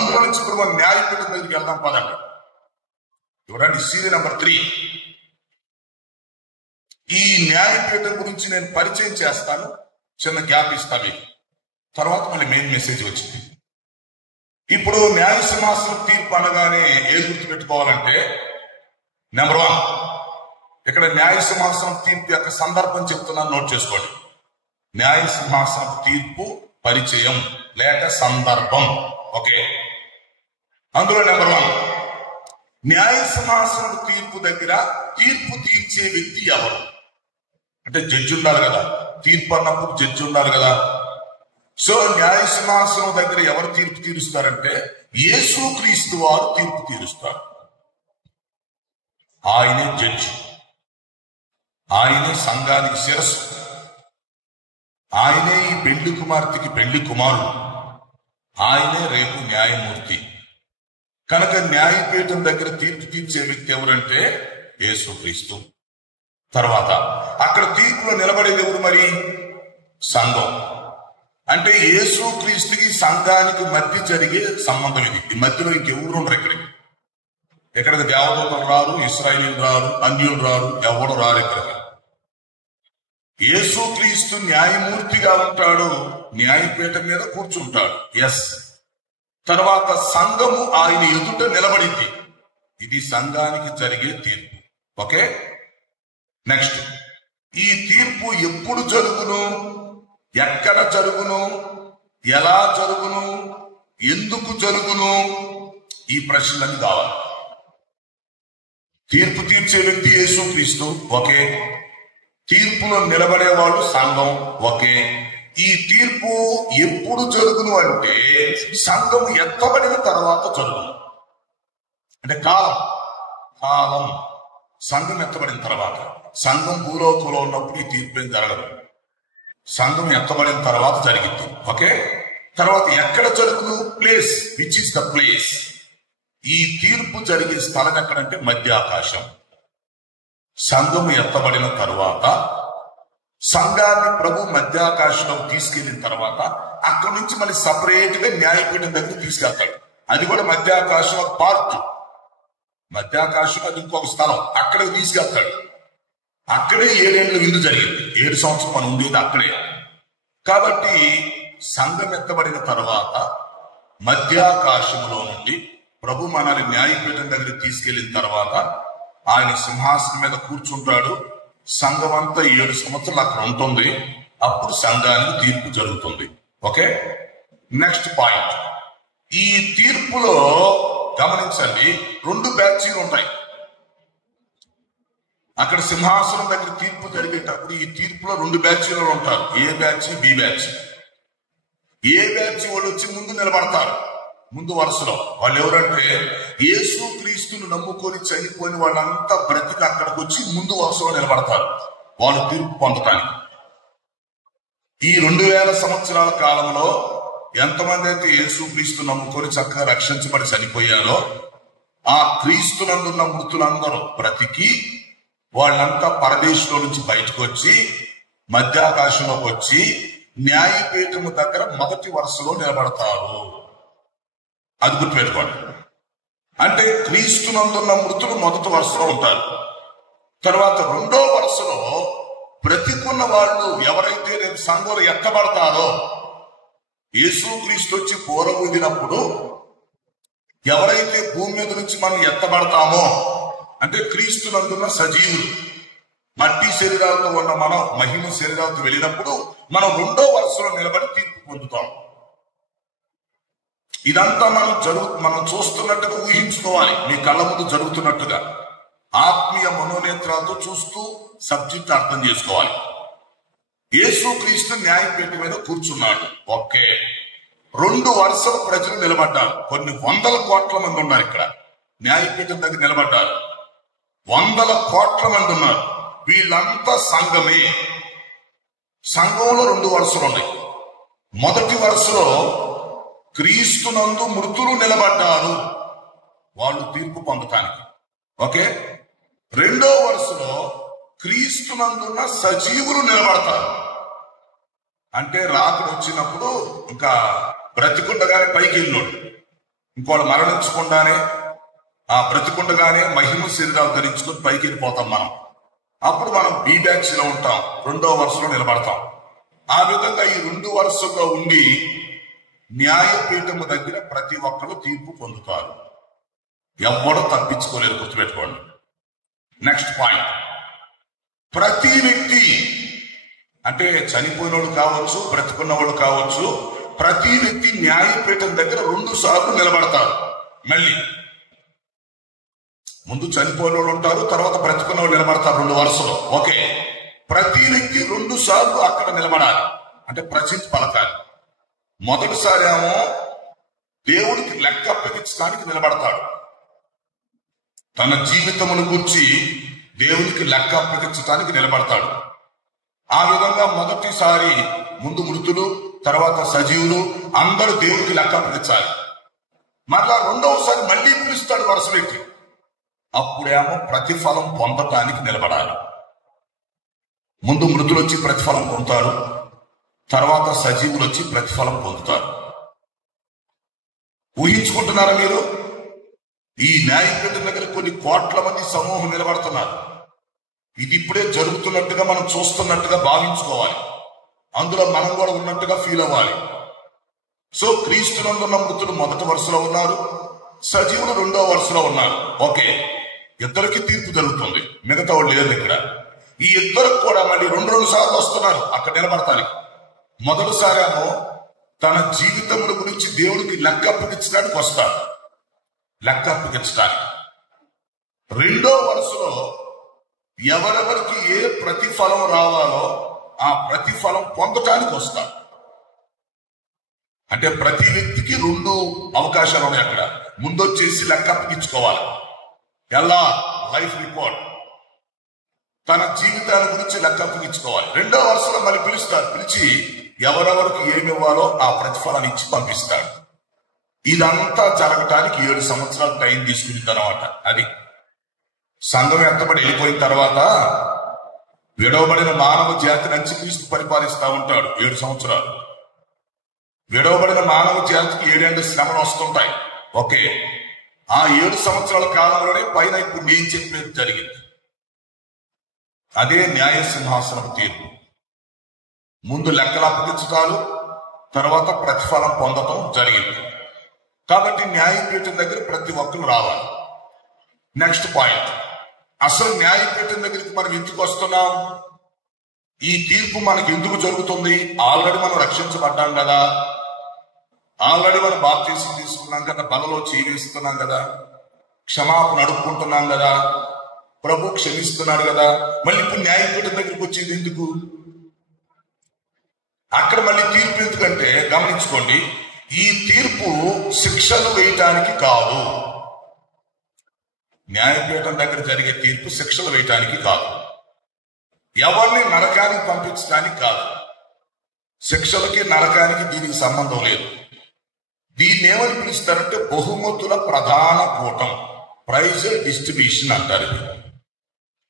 అందులో నుంచి ఇప్పుడు మనం న్యాయపీఠం దగ్గరికి వెళ్దాం పదండి. చూడండి సీరియల్ నెంబర్ 3. ఈ న్యాయపీఠం గురించి నేను పరిచయం చేస్తాను, చిన్న గ్యాప్ ఇస్తాను మీకు, తర్వాత మళ్ళీ మెయిన్ మెసేజ్ వచ్చింది. ఇప్పుడు న్యాయ సింహాసనం తీర్పు అనగానే ఏ గుర్తు పెట్టుకోవాలంటే, నెంబర్ 1, ఇక్కడ న్యాయ సింహాసనం తీర్పు యొక్క సందర్భం చెప్తున్నాను, నోట్ చేసుకోండి. న్యాయ సింహాసనం తీర్పు పరిచయం లేక సందర్భం. ఓకే, అందులో నెంబర్ 1, న్యాయ సింహాసనం తీర్పు దగ్గర తీర్పు తీర్చే వ్యక్తి ఎవరు అంటే జడ్జి ఉండాలి కదా. తీర్పు అన్నప్పుడు జడ్జి ఉండాలి కదా. సో న్యాయ సింహాసనం దగ్గర ఎవరు తీర్పు తీరుస్తారంటే యేసుక్రీస్తు వారు తీర్పు తీరుస్తారు. ఆయనే జడ్జి, ఆయనే సంఘానికి శిరస్సు, ఆయనే ఈ పెళ్లి కుమార్తెకి పెళ్లి కుమారుడు, ఆయనే రేపు న్యాయమూర్తి. కనుక న్యాయపీఠం దగ్గర తీర్పు తీర్చే వ్యక్తి ఎవరంటే యేసుక్రీస్తు. తర్వాత అక్కడ తీర్పులో నిలబడేది ఎవరు మరి? సంఘం. అంటే యేసుక్రీస్తుకి సంఘానికి మధ్య జరిగే సంబంధం ఇది. ఈ మధ్యలో ఇంకెవరు ఉండరు. ఇక్కడికి దేవదూతలు రారు, ఇశ్రాయేలీయులు రారు, అన్యులు రారు, ఎవరు రారు ఇక్కడికి. యేసుక్రీస్తు న్యాయమూర్తిగా ఉంటాడు, న్యాయపీఠం మీద కూర్చుంటాడు. ఎస్. తర్వాత సంఘము ఆయన ఎదుట నిలబడింది. ఇది సంఘానికి జరిగే తీర్పు. ఓకే, నెక్స్ట్, ఈ తీర్పు ఎప్పుడు జరుగును, ఎక్కడ జరుగును, ఎలా జరుగును, ఎందుకు జరుగును, ఈ ప్రశ్నలన్నీ కావాలి. తీర్పు తీర్చే వ్యక్తి యేసుక్రీస్తు. ఓకే, తీర్పులో నిలబడేవాళ్ళు సంఘం. ఓకే, ఈ తీర్పు ఎప్పుడు జరుగును అంటే సంఘం ఎత్తబడిన తర్వాత జరుగును. అంటే కాలం సంఘం ఎత్తబడిన తర్వాత. సంఘం భూలోకంలో ఉన్నప్పుడు ఈ తీర్పు ఏం జరగదు. సంఘం ఎత్తబడిన తర్వాత జరిగింది. ఓకే, తర్వాత ఎక్కడ జరుగును? Place, which is the place. ఈ తీర్పు జరిగే స్థలం ఎక్కడంటే మధ్యాకాశం. సంఘం ఎత్తబడిన తర్వాత సంఘాన్ని ప్రభు మధ్యాకాశంలో తీసుకెళ్లిన తర్వాత అక్కడి నుంచి మళ్ళీ సపరేట్ గా న్యాయపీఠం దగ్గర తీసుకెళ్తాడు. అది కూడా మధ్యాకాశం ఒక పార్ట్. మధ్యాకాశం అది ఇంకొక స్థలం, అక్కడికి తీసుకెళ్తాడు. అక్కడే 7 ఏళ్ళు విందు జరిగింది. 7 సంవత్సరం మనం ఉండేది అక్కడే. కాబట్టి సంఘం ఎత్తబడిన తర్వాత మధ్యాకాశంలో నుండి ప్రభు మనల్ని న్యాయపీఠం దగ్గర తీసుకెళ్లిన తర్వాత ఆయన సింహాసనం మీద కూర్చుంటాడు. సంఘం అంతా 7 సంవత్సరాలు అక్కడ ఉంటుంది. అప్పుడు సంఘానికి తీర్పు జరుగుతుంది. Okay, next point. ఈ తీర్పులో గమనించండి, 2 బ్యాచ్లు ఉంటాయి. అక్కడ సింహాసనం దగ్గర తీర్పు జరిగేటప్పుడు ఈ తీర్పులో 2 బ్యాచ్లు ఉంటారు. ఏ బ్యాచ్, బి బ్యాచ్. ఏ బ్యాచ్ వాళ్ళు వచ్చి ముందు నిలబడతారు, ముందు వరుసలో. వాళ్ళు ఎవరంటే యేసుక్రీస్తును నమ్ముకొని చనిపోయిన వాళ్ళంతా బ్రతికి అక్కడికి వచ్చి ముందు వరుసలో నిలబడతారు, వాళ్ళు తీర్పు పొందటానికి. ఈ 2000 సంవత్సరాల కాలంలో ఎంతమంది అయితే యేసుక్రీస్తు నమ్ముకొని చక్కగా రక్షించబడి చనిపోయారో ఆ క్రీస్తునందున్న మృతులందరూ బ్రతికి వాళ్ళంతా పరదేశంలో నుంచి బయటకు వచ్చి మధ్యాకాశంలోకి వచ్చి న్యాయపీఠము దగ్గర మొదటి వరుసలో నిలబడతారు. అది గుర్తుపెట్టుకోండి. అంటే క్రీస్తునందున్న మృతులు మొదటి వరుసలో ఉంటారు. తర్వాత 2వ వరుసలో బ్రతికున్న వాళ్ళు ఎవరైతే రేపు సంఘంలో ఎత్తబడతారో, యేసుక్రీస్తు వచ్చి పూర్వముదినప్పుడు ఎవరైతే భూమి మీద నుంచి మనం ఎత్తబడతామో, అంటే క్రీస్తునందున్న సజీవులు, మట్టి శరీరాలతో ఉన్న మనం మహిమ శరీరాలతో వెళ్ళినప్పుడు మనం 2వ వరుసలో నిలబడి తీర్పు పొందుతాం. ఇదంతా మనం చూస్తున్నట్టుగా ఊహించుకోవాలి. మీ కళ్ళ ముందు జరుగుతున్నట్టుగా ఆత్మీయ మనోనేత్రాలతో చూస్తూ సబ్జెక్ట్ అర్థం చేసుకోవాలి. యేసుక్రీస్తు న్యాయపీఠం మీద కూర్చున్నాడు. ఓకే, 2 వరుసల ప్రజలు నిలబడ్డారు. కొన్ని 100 కోట్ల మంది ఉన్నారు ఇక్కడ. న్యాయపీఠం దగ్గర నిలబడ్డారు 100 కోట్ల మంది ఉన్నారు. వీళ్ళంతా సంఘమే. సంఘంలో 2 వరుసలు ఉన్నాయి. మొదటి వరుసలో క్రీస్తునందు మృతులు నిలబడ్డారు, వాళ్ళు తీర్పు పొందటానికి. ఓకే, 2వ వరుసలో క్రీస్తునందున్న సజీవులు నిలబడతారు. అంటే రాకడ వచ్చినప్పుడు ఇంకా బ్రతికుండగానే పైకి వెళ్ళినోడు, ఇంకోళ్ళు మరణించకుండానే బ్రతికుండగానే మహిమ శరీరాలు ధరించుకుని పైకి వెళ్ళిపోతాం మనం. అప్పుడు మనం బి బ్యాచ్ లో ఉంటాం, 2వ వరుసలో నిలబడతాం. ఆ విధంగా ఈ 2 వరుసల్లో ఉండి న్యాయపీఠము దగ్గర ప్రతి ఒక్కరు తీర్పు పొందుతారు. ఎవ్వడూ తప్పించుకోలేరు, గుర్తుపెట్టుకోండి. నెక్స్ట్ పాయింట్, ప్రతి వ్యక్తి అంటే చనిపోయిన వాళ్ళు కావచ్చు, బ్రతుకున్న వాళ్ళు కావచ్చు, ప్రతి వ్యక్తి న్యాయపీఠం దగ్గర 2 సార్లు నిలబడతారు. మళ్ళీ ముందు చనిపోయిన వాళ్ళు ఉంటారు, తర్వాత బ్రతుకున్న వాళ్ళు నిలబడతారు 2 వరుసలో. ఓకే, ప్రతి వ్యక్తి 2 సార్లు అక్కడ నిలబడాలి, అంటే ప్రశ్నించి పలకాలి. మొదటిసారి ఏమో దేవుడికి లెక్క అప్పగించడానికి నిలబడతాడు. తన జీవితమును గురించి దేవునికి లెక్క అప్పగించడానికి నిలబడతాడు. ఆ విధంగా మొదటిసారి ముందు మృతులు, తర్వాత సజీవులు అందరూ దేవుడికి లెక్క అప్పగించాలి. మరలా 2వసారి మళ్ళీ పిలుస్తాడు వరుస వ్యక్తి. అప్పుడేమో ప్రతిఫలం పొందటానికి నిలబడాలి. ముందు మృతులు వచ్చి ప్రతిఫలం పొందుతారు, తర్వాత సజీవులు వచ్చి ప్రతిఫలం పొందుతారు. ఊహించుకుంటున్నారా మీరు? ఈ న్యాయపీఠం దగ్గర కొన్ని కోట్ల మంది సమూహం నిలబడుతున్నారు. ఇది ఇప్పుడే జరుగుతున్నట్టుగా మనం చూస్తున్నట్టుగా భావించుకోవాలి. అందులో మనం కూడా ఉన్నట్టుగా ఫీల్ అవ్వాలి. సో క్రీస్తునందున్న మృతులు 1వ వరుసలో ఉన్నారు, సజీవులు 2వ వరుసలో ఉన్నారు. ఓకే, ఇద్దరికి తీర్పు జరుగుతుంది, మిగతా వాళ్ళు లేదు ఇక్కడ. ఈ ఇద్దరికి కూడా మళ్ళీ 2 సార్లు వస్తున్నారు అక్కడ నిలబడతానికి. మొదటిసారేమో తన జీవితముల గురించి దేవుడికి లెక్క అప్పగించడానికి వస్తారు, లెక్క అప్పగించడానికి. 2వ వరుసలో ఎవరెవరికి ఏ ప్రతిఫలం రావాలో ఆ ప్రతిఫలం పొందటానికి వస్తారు. అంటే ప్రతి వ్యక్తికి 2 అవకాశాలు ఉన్నాయి అక్కడ. ముందొచ్చేసి లెక్క అప్పగించుకోవాలి, ఎలా లైఫ్ రిపోర్ట్, తన జీవితాల గురించి లెక్క అప్పగించుకోవాలి. 2వ వరుసలో మళ్ళీ పిలుస్తారు, పిలిచి ఎవరెవరికి ఏమి ఇవ్వాలో ఆ ప్రతిఫలాన్ని ఇచ్చి పంపిస్తాడు. ఇదంతా జరగటానికి 7 సంవత్సరాలు టైం తీసుకునింది అనమాట. అది సంఘం ఎత్తబడి వెళ్ళిపోయిన తర్వాత విడవబడిన మానవ జాతిని అంచుక్రీస్తు పరిపాలిస్తా ఉంటాడు 7 సంవత్సరాలు. విడవబడిన మానవ జాతికి 7 ఏళ్ల శ్రమలు వస్తుంటాయి. ఓకే, ఆ 7 సంవత్సరాల కాలంలోనే పైన ఇప్పుడు నేను చెప్పేది జరిగింది. అదే న్యాయ సింహాసనం తీర్పు. ముందు లెక్కలు అప్పగించటాలు, తర్వాత ప్రతిఫలం పొందటం జరిగింది. కాబట్టి న్యాయపీఠం దగ్గర ప్రతి ఒక్కరు రావాలి. నెక్స్ట్ పాయింట్, అసలు న్యాయపీఠం దగ్గరికి మనం ఎందుకు వస్తున్నాం? ఈ తీర్పు మనకి ఎందుకు జరుగుతుంది? ఆల్రెడీ మనం రక్షించబడ్డాం కదా, ఆల్రెడీ మనం బాప్తీసం తీసుకున్నాం కదా, బలలో చేయిస్తున్నాం కదా, క్షమాపణ అడుక్కుంటున్నాం కదా, ప్రభు క్షమిస్తున్నాడు కదా. మళ్ళీ ఇప్పుడు న్యాయపీఠం దగ్గరికి వచ్చేది ఎందుకు? అక్కడ మళ్ళీ తీర్పు ఎందుకంటే గమనించుకోండి, ఈ తీర్పు శిక్షలు వేయటానికి కాదు. న్యాయపీఠం దగ్గర జరిగే తీర్పు శిక్షలు వేయటానికి కాదు, ఎవరిని నరకానికి పంపించడానికి కాదు. శిక్షలకి నరకానికి దీనికి సంబంధం లేదు. దీన్ని ఏమని పిలుస్తారంటే బహుమతుల ప్రధాన కూటం, ప్రైజ్ డిస్ట్రిబ్యూషన్ అంటారు.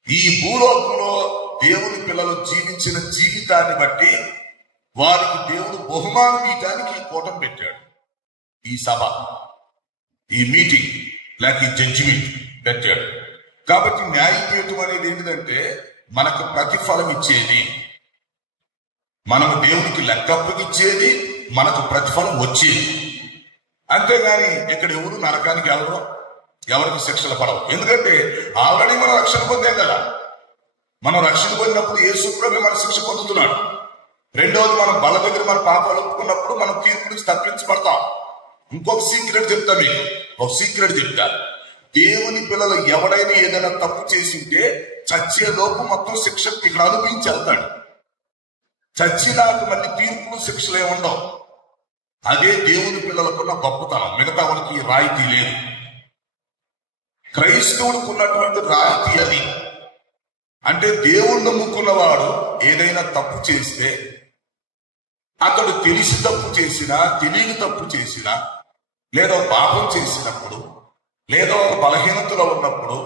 ఈ భూలోకంలో దేవుని పిల్లలు జీవించిన జీవితాన్ని బట్టి వారికి దేవుడు బహుమానం ఇవ్వడానికి ఈ కూటం పెట్టాడు. ఈ సభ, ఈ మీటింగ్ లేక ఈ జడ్జిమెంట్ పెట్టాడు. కాబట్టి న్యాయపీఠం అనేది ఏంటిదంటే మనకు ప్రతిఫలం ఇచ్చేది, మనము దేవునికి లెక్కప్పగిచ్చేది, మనకు ప్రతిఫలం వచ్చేది. అంతేగాని ఇక్కడ ఎవరు నరకానికి వెళ్ళరు, ఎవరికి శిక్షలు పడవు. ఎందుకంటే ఆల్రెడీ మనం రక్షణ పొందాం కదా. మనం రక్షణ పొందినప్పుడు యేసు ప్రభువే మన శిక్ష పొందుతున్నాడు. రెండవది, మనం బల దగ్గర మన పాపాలు ఒప్పుకున్నప్పుడు మనం తీర్పు నుంచి తప్పించబడతాం. ఇంకొక సీక్రెట్ చెప్తా మీకు, ఒక సీక్రెట్ చెప్తా. దేవుని పిల్లలు ఎవడైనా ఏదైనా తప్పు చేసి ఉంటే చచ్చే లోపు మొత్తం శిక్ష ఇక్కడ అనుభవించి వెళ్తాడు. చచ్చినాక మళ్ళీ తీర్పులు శిక్షలు ఏముండవు. అదే దేవుని పిల్లలకున్న గొప్పతనం. మిగతా వాళ్ళకి రాయితీ లేదు. క్రైస్తవులకు ఉన్నటువంటి రాయితీ అది. అంటే దేవుణ్ణి నమ్ముకున్నవాడు ఏదైనా తప్పు చేస్తే, అతడు తెలిసి తప్పు చేసినా తెలియని తప్పు చేసినా, లేదా పాపం చేసినప్పుడు, లేదా ఒక బలహీనతలో ఉన్నప్పుడు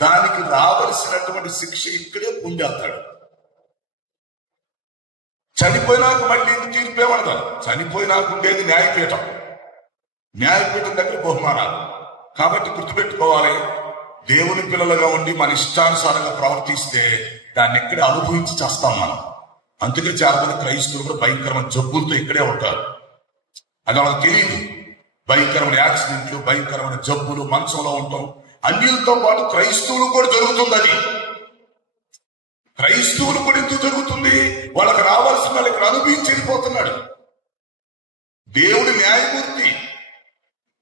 దానికి రావలసినటువంటి శిక్ష ఇక్కడే పొందేస్తాడు. చనిపోయినాక మళ్ళీ తీర్పేమడదు. చనిపోయినాక ఉండేది న్యాయపీఠం. న్యాయపీఠం దగ్గర బహుమానాలు. కాబట్టి గుర్తుపెట్టుకోవాలి, దేవుని పిల్లలుగా ఉండి మన ఇష్టానుసారంగా ప్రవర్తిస్తే దాన్ని ఇక్కడే అనుభవించి చేస్తాం మనం. అందుకే చాలా మంది క్రైస్తవులు కూడా భయంకరమైన జబ్బులతో ఇక్కడే ఉంటారు. అది వాళ్ళకి తెలియదు. భయంకరమైన యాక్సిడెంట్లు, భయంకరమైన జబ్బులు, మంచంలో ఉంటాం. అన్యులతో పాటు క్రైస్తవులు కూడా జరుగుతుంది. అది క్రైస్తవులు కూడా ఎందుకు జరుగుతుంది? వాళ్ళకి రావాల్సిన వాళ్ళు ఇక్కడ అనుభవించి వెళ్ళిపోతున్నాడు. దేవుడి న్యాయమూర్తి,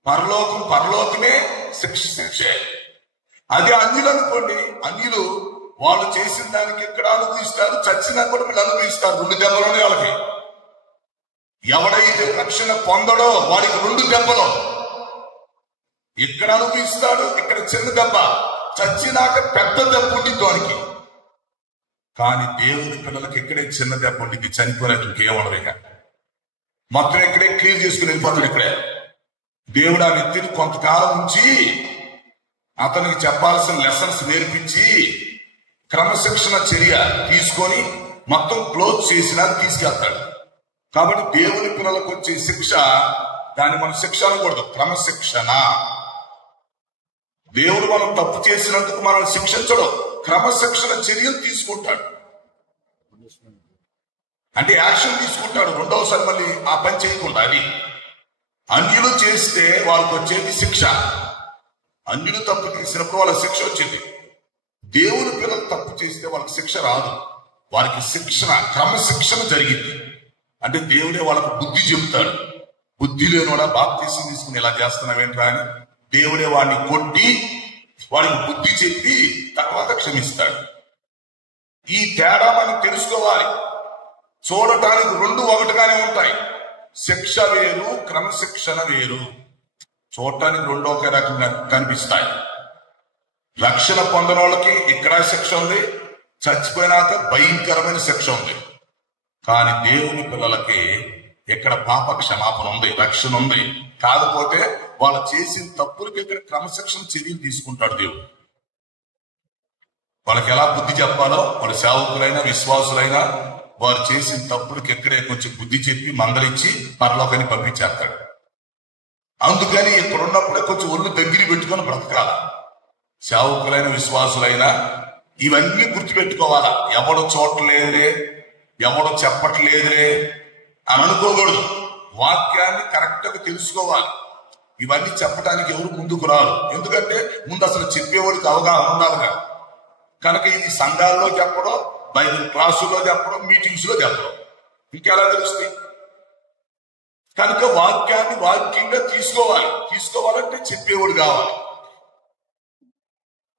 పరలోకమే శిక్షే. అదే అన్యులు అనుకోండి, అన్యులు వాళ్ళు చేసిన దానికి ఇక్కడ అనుభవిస్తారు, చచ్చినా కూడా వీళ్ళు అనుభవిస్తారు. 2 దెబ్బలోనే వాళ్ళకి. ఎవడైతే రక్షణ పొందడో వాడికి 2 దెబ్బలు. ఇక్కడ అనుభవిస్తాడు, ఇక్కడ చిన్న దెబ్బ, చచ్చినాక పెద్ద దెబ్బ ఉండింది వానికి. కానీ దేవుని పిల్లలకి ఇక్కడే చిన్న దెబ్బ ఉండింది, చనిపోయినట్టు ఇంకేమడదు. ఇక మొత్తం ఇక్కడే క్లియర్ చేసుకుని వెళ్ళిపోతాడు. ఇక్కడే దేవుడు ఆ వ్యక్తిని కొంతకాలం ఉంచి అతనికి చెప్పాల్సిన లెసన్స్ నేర్పించి క్రమశిక్షణ చర్య తీసుకొని మొత్తం క్లోజ్ చేసినా తీసుకెళ్తాడు. కాబట్టి దేవుని పిల్లలకు వచ్చే శిక్ష, దాన్ని మనం శిక్ష అనకూడదు, క్రమశిక్షణ. దేవుడు మనం తప్పు చేసినందుకు మనం శిక్షించడం, క్రమశిక్షణ చర్యలు తీసుకుంటాడు. అంటే యాక్షన్ తీసుకుంటాడు. రెండవసారి మళ్ళీ ఆ పని చేయకుండా. అది అన్యులు చేస్తే వాళ్ళకు వచ్చేది శిక్ష. అన్యులు తప్పు చేసినప్పుడు వాళ్ళకి శిక్ష వచ్చింది. దేవుని పిల్లలు తప్పు చేస్తే వాళ్ళకి శిక్ష రాదు. వారికి శిక్షణ, క్రమశిక్షణ జరిగింది. అంటే దేవుడే వాళ్ళకు బుద్ధి చెబుతాడు. బుద్ధి లేనివాడా బాప్తీసం తీసుకుని ఇలా చేస్తున్నావేంట్రా అని దేవుడే వాడిని కొట్టి వాడికి బుద్ధి చెప్పి తర్వాత క్షమిస్తాడు. ఈ తేడా మనం తెలుసుకోవాలి. చూడటానికి 2 ఒకటిగానే ఉంటాయి. శిక్ష వేరు, క్రమశిక్షణ వేరు. చూడటానికి 2 ఒకే రకంగా కనిపిస్తాయి. రక్షణ పొందిన వాళ్ళకి ఇక్కడ శిక్ష ఉంది, చచ్చిపోయినాక భయంకరమైన శిక్ష ఉంది. కానీ దేవుని పిల్లలకి ఇక్కడ పాప క్షమాపణ ఉంది, రక్షణ ఉంది. కాకపోతే వాళ్ళు చేసిన తప్పులకి ఇక్కడ క్రమశిక్షణ చర్యలు తీసుకుంటాడు దేవుడు. వాళ్ళకి ఎలా బుద్ధి చెప్పాలో, వాళ్ళ సేవకులైనా విశ్వాసులైనా వారు చేసిన తప్పులకి ఇక్కడే కొంచెం బుద్ధి చెప్పి మందలిచ్చి పరలోకాన్ని పంపించేస్తాడు. అందుకని ఇక్కడ ఉన్నప్పుడే కొంచెం ఒళ్ళు దగ్గర పెట్టుకొని బ్రతకాల. సేవకులైన విశ్వాసులైనా ఇవన్నీ గుర్తుపెట్టుకోవాలా. ఎవడు చూడలేదురే, ఎవడు చెప్పట్లేదురే అని అనుకోకూడదు. వాక్యాన్ని కరెక్ట్ గా తెలుసుకోవాలి. ఇవన్నీ చెప్పడానికి ఎవరు ముందుకు రారు. ఎందుకంటే ముందు అసలు చెప్పేవాడికి అవగాహన ఉండాలిగా. కనుక ఇది సంఘాల్లో చెప్పడం, బైబిల్ క్లాసుల్లో చెప్పడం, మీటింగ్స్ లో చెప్పడం ఇంకెలా తెలుస్తాయి? కనుక వాక్యాన్ని వాక్యంగా తీసుకోవాలంటే చెప్పేవాడు కావాలి.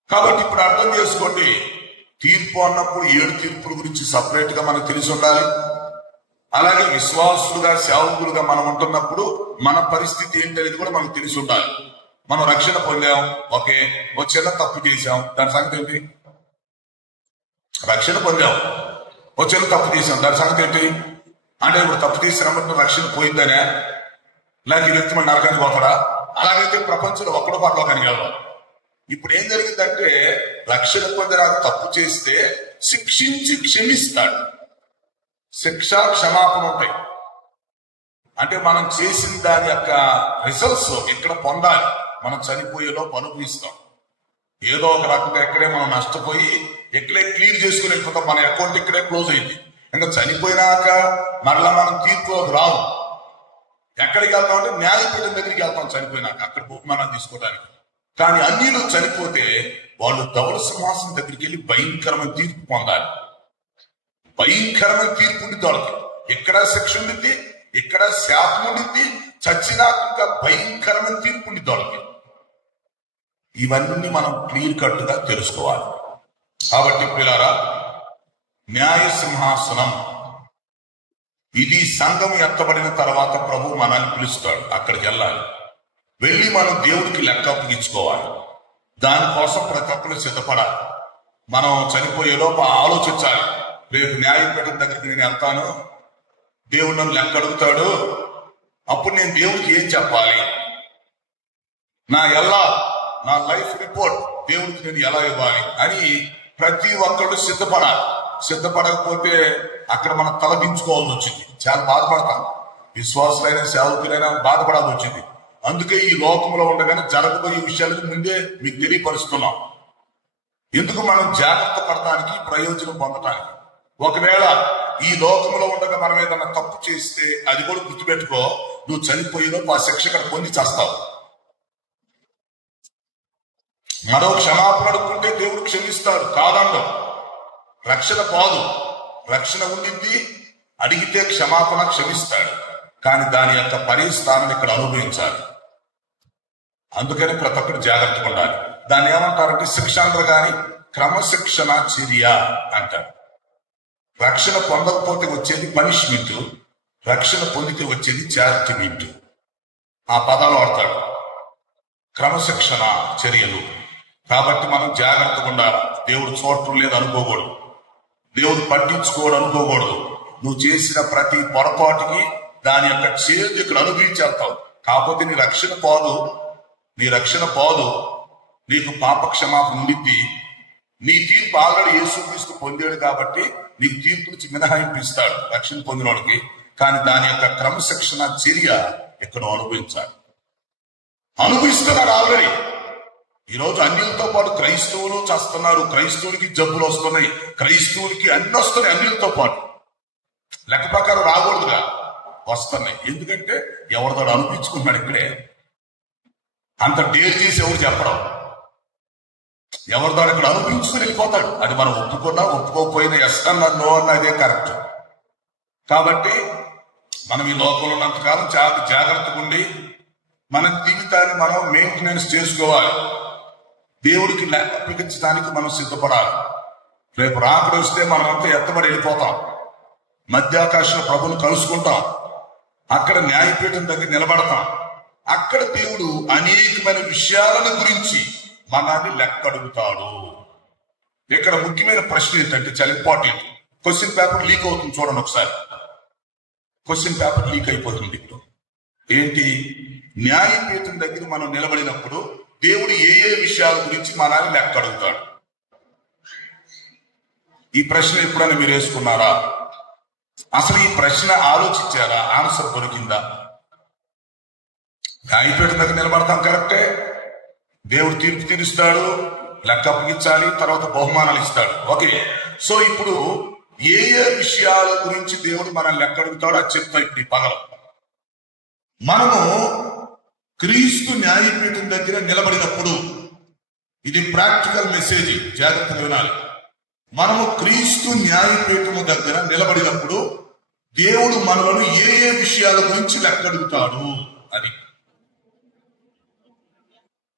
కాబట్టి ఇప్పుడు అర్థం చేసుకోండి, తీర్పు అన్నప్పుడు 7 తీర్పుల గురించి సపరేట్ గా మనకు తెలిసి ఉండాలి. అలాగే విశ్వాసులుగా, సేవకులుగా మనం ఉంటున్నప్పుడు మన పరిస్థితి ఏంటనేది కూడా మనకు తెలిసి ఉండాలి. మనం రక్షణ పొందాం, ఓకే, ఒక చిన్న తప్పు చేశాం, దాని సంగతి ఏంటి? రక్షణ పొందాం, ఒక చిన్న తప్పు చేశాం, దాని సంగతి ఏంటి? అంటే ఇప్పుడు తప్పు చేసినప్పుడు రక్షణ పోయిందనే, లేక ఈ వ్యక్తి మన నరకానికి పోతాడా? అలాగైతే ప్రపంచంలో ఒక్కడో పరలోకానికి వెళ్ళాలి. ఇప్పుడు ఏం జరిగిందంటే, రక్షణ పొందిన తప్పు చేస్తే శిక్షించి క్షమిస్తాడు. శిక్ష, క్షమాపణ ఉంటాయి. అంటే మనం చేసిన దాని యొక్క రిజల్ట్స్ ఇక్కడ పొందాలి. మనం చనిపోయేలోపు అనుభవిస్తాం. ఏదో ఒక రకంగా ఇక్కడే మనం నష్టపోయి ఇక్కడే క్లియర్ చేసుకుని వెళ్ళిపోతాం. మన అకౌంట్ ఇక్కడే క్లోజ్ అయింది. ఇంకా చనిపోయినాక మరలా మనం తీర్పులోకి రావు. ఎక్కడికి వెళ్తాం అంటే న్యాయపీఠం దగ్గరికి వెళ్తాం చనిపోయినాక, అక్కడ బహుమానం తీసుకోవడానికి. కానీ అన్యులు చనిపోతే వాళ్ళు ధవళ సింహాసనం దగ్గరికి వెళ్ళి భయంకరమైన తీర్పు పొందాలి. భయంకరమైన తీర్పు ఉండిద్ది వాళ్ళకి. ఇక్కడ శిక్ష ఉండిద్ది, ఇక్కడ శాపం ఉండిద్ది, చచ్చినాక ఇంకా భయంకరమైన తీర్పు ఉండిద్ది వాళ్ళకి. ఇవన్నీ మనం క్లియర్ కట్ గా తెలుసుకోవాలి. కాబట్టి పిల్లారా, న్యాయ సింహాసనం ఇది. సంఘం ఎత్తబడిన తర్వాత ప్రభు మనల్ని పిలుస్తాడు, అక్కడికి వెళ్ళాలి. వెళ్ళి మనం దేవుడికి లెక్క అప్పగించుకోవాలి. దానికోసం ప్రతి ఒక్కరు సిద్ధపడాలి. మనం చనిపోయే లోపు ఆలోచించాలి, రేపు న్యాయపీఠం దగ్గరికి నేను వెళ్తాను, దేవుడు నన్ను లెక్క అడుగుతాడు, అప్పుడు నేను దేవుడికి ఏం చెప్పాలి, నా లైఫ్ రిపోర్ట్ దేవుడికి నేను ఎలా ఇవ్వాలి అని ప్రతి ఒక్కరు సిద్ధపడాలి. సిద్ధపడకపోతే అక్కడ మనం తలదించుకోవాల్సి వచ్చింది. చాలా బాధపడతాం. విశ్వాసులైన సేవకులైనా బాధపడాల్సి వచ్చింది. అందుకే ఈ లోకంలో ఉండగానే జరగబోయే విషయాలను ముందే మీకు తెలియపరుస్తున్నాం. ఎందుకు? మనం జాగ్రత్త పడటానికి, ప్రయోజనం పొందటానికి. ఒకవేళ ఈ లోకంలో ఉండగా మనం ఏదన్నా తప్పు చేస్తే అది కూడా గుర్తుపెట్టుకో, నువ్వు చనిపోయినప్పుడు ఆ శిక్ష ఇక్కడ పొంది చేస్తావు. మరో క్షమాపణ అడుక్కుంటే దేవుడు క్షమిస్తాడు, కాదండం. రక్షణ పోదు, రక్షణ ఉండింది, అడిగితే క్షమాపణ క్షమిస్తాడు, కానీ దాని యొక్క పరిస్థానాన్ని ఇక్కడ అనుభవించాలి. అందుకని ప్రతి ఒక్కటి జాగ్రత్తగా ఉండాలి. దాన్ని ఏమంటారంటే శిక్షాంధ్ర గాని క్రమశిక్షణ చర్య అంటారు. రక్షణ పొందకపోతే వచ్చేది పనిష్మెంట్, రక్షణ పొందితే వచ్చేది చారిటమెంట్. ఆ పదాలు వాడతాడు, క్రమశిక్షణ చర్యలు. కాబట్టి మనం జాగ్రత్తగా ఉండాలి. దేవుడు చూడటం లేదు అనుకోకూడదు, దేవుడు పట్టించుకోవడం అనుకోకూడదు. నువ్వు చేసిన ప్రతి పొరపాటుకి దాని యొక్క చేదు ఇక్కడ అనుభవించేస్తావు. కాకపోతే నీ రక్షణ పోదు, నీ రక్షణ పోదు, నీకు పాప క్షమాపణ ఉండిద్ది. నీ తీర్పు ఆల్రెడీ యేసుక్రీస్తు పొందాడు కాబట్టి నీకు తీర్పు నుంచి మినహాయింపు ఇస్తాడు రక్షణ పొందిన వాడికి. కానీ దాని యొక్క క్రమశిక్షణ చర్య ఇక్కడ అనుభవించాలి. అనుభవిస్తున్నాడు ఆల్రెడీ. ఈరోజు అన్యులతో పాటు క్రైస్తవులు చేస్తున్నారు. క్రైస్తవులకి జబ్బులు వస్తున్నాయి, క్రైస్తవులకి అన్ని వస్తున్నాయి అన్యులతో పాటు. లెక్క ప్రకారం రాకూడదుగా, వస్తున్నాయి. ఎందుకంటే ఎవరిదాడు అనిపించుకున్నాడు. ఇక్కడే అంత డేర్ చేసి ఎవరు చెప్పడం, ఎవరిదాడు ఇక్కడ అనిపించుకుని వెళ్ళిపోతాడు. అది మనం ఒప్పుకున్నా ఒప్పుకోకపోయినా ఎస్ అన్నా నో అన్నా అదే కరెక్ట్. కాబట్టి మనం ఈ లోకంలో ఉన్నంతకాలం జాగ్రత్తగా ఉండి మన జీవితాన్ని మనం మెయింటెనెన్స్ చేసుకోవాలి. దేవుడికి లెక్క అప్పగించడానికి మనం సిద్ధపడాలి. రేపు రాకడ వస్తే మనమంతా ఎత్తబడి వెళ్ళిపోతాం, మధ్యాకాశంలో ప్రభుని కలుసుకుంటాం, అక్కడ న్యాయపీఠం దగ్గర నిలబడతాం. అక్కడ దేవుడు అనేకమైన విషయాలను గురించి మనల్ని లెక్క అడుగుతాడు. ఇక్కడ ముఖ్యమైన ప్రశ్న ఏంటంటే చాలా ఇంపార్టెంట్. క్వశ్చన్ పేపర్ లీక్ అవుతుంది, చూడండి ఒకసారి. క్వశ్చన్ పేపర్ లీక్ అయిపోతుంది ఇప్పుడు. ఏంటి? న్యాయపీఠం దగ్గర మనం నిలబడినప్పుడు దేవుడు ఏ ఏ విషయాల గురించి మనల్ని లెక్క అడుగుతాడు? ఈ ప్రశ్న ఎప్పుడైనా మీరు వేసుకున్నారా? అసలు ఈ ప్రశ్న ఆలోచించారా? ఆన్సర్ దొరికిందా? న్యాయపీఠం దగ్గర నిలబడతాం, కరెక్టే. దేవుడు తీర్పు తీరుస్తాడు, లెక్క అప్పగించాలి, తర్వాత బహుమానాలు ఇస్తాడు. ఓకే. సో ఇప్పుడు ఏ ఏ విషయాల గురించి దేవుడు మనల్ని లెక్క అడుగుతాడో అది చెప్తా ఇప్పుడు ఈ పగల. మనము క్రీస్తు న్యాయపీఠం దగ్గర నిలబడినప్పుడు, ఇది ప్రాక్టికల్ మెసేజ్, జాగ్రత్తగా వినాలి. మనము క్రీస్తు న్యాయపీఠము దగ్గర నిలబడినప్పుడు దేవుడు మనలను ఏ ఏ విషయాల గురించి లెక్క అడుగుతాడు అని.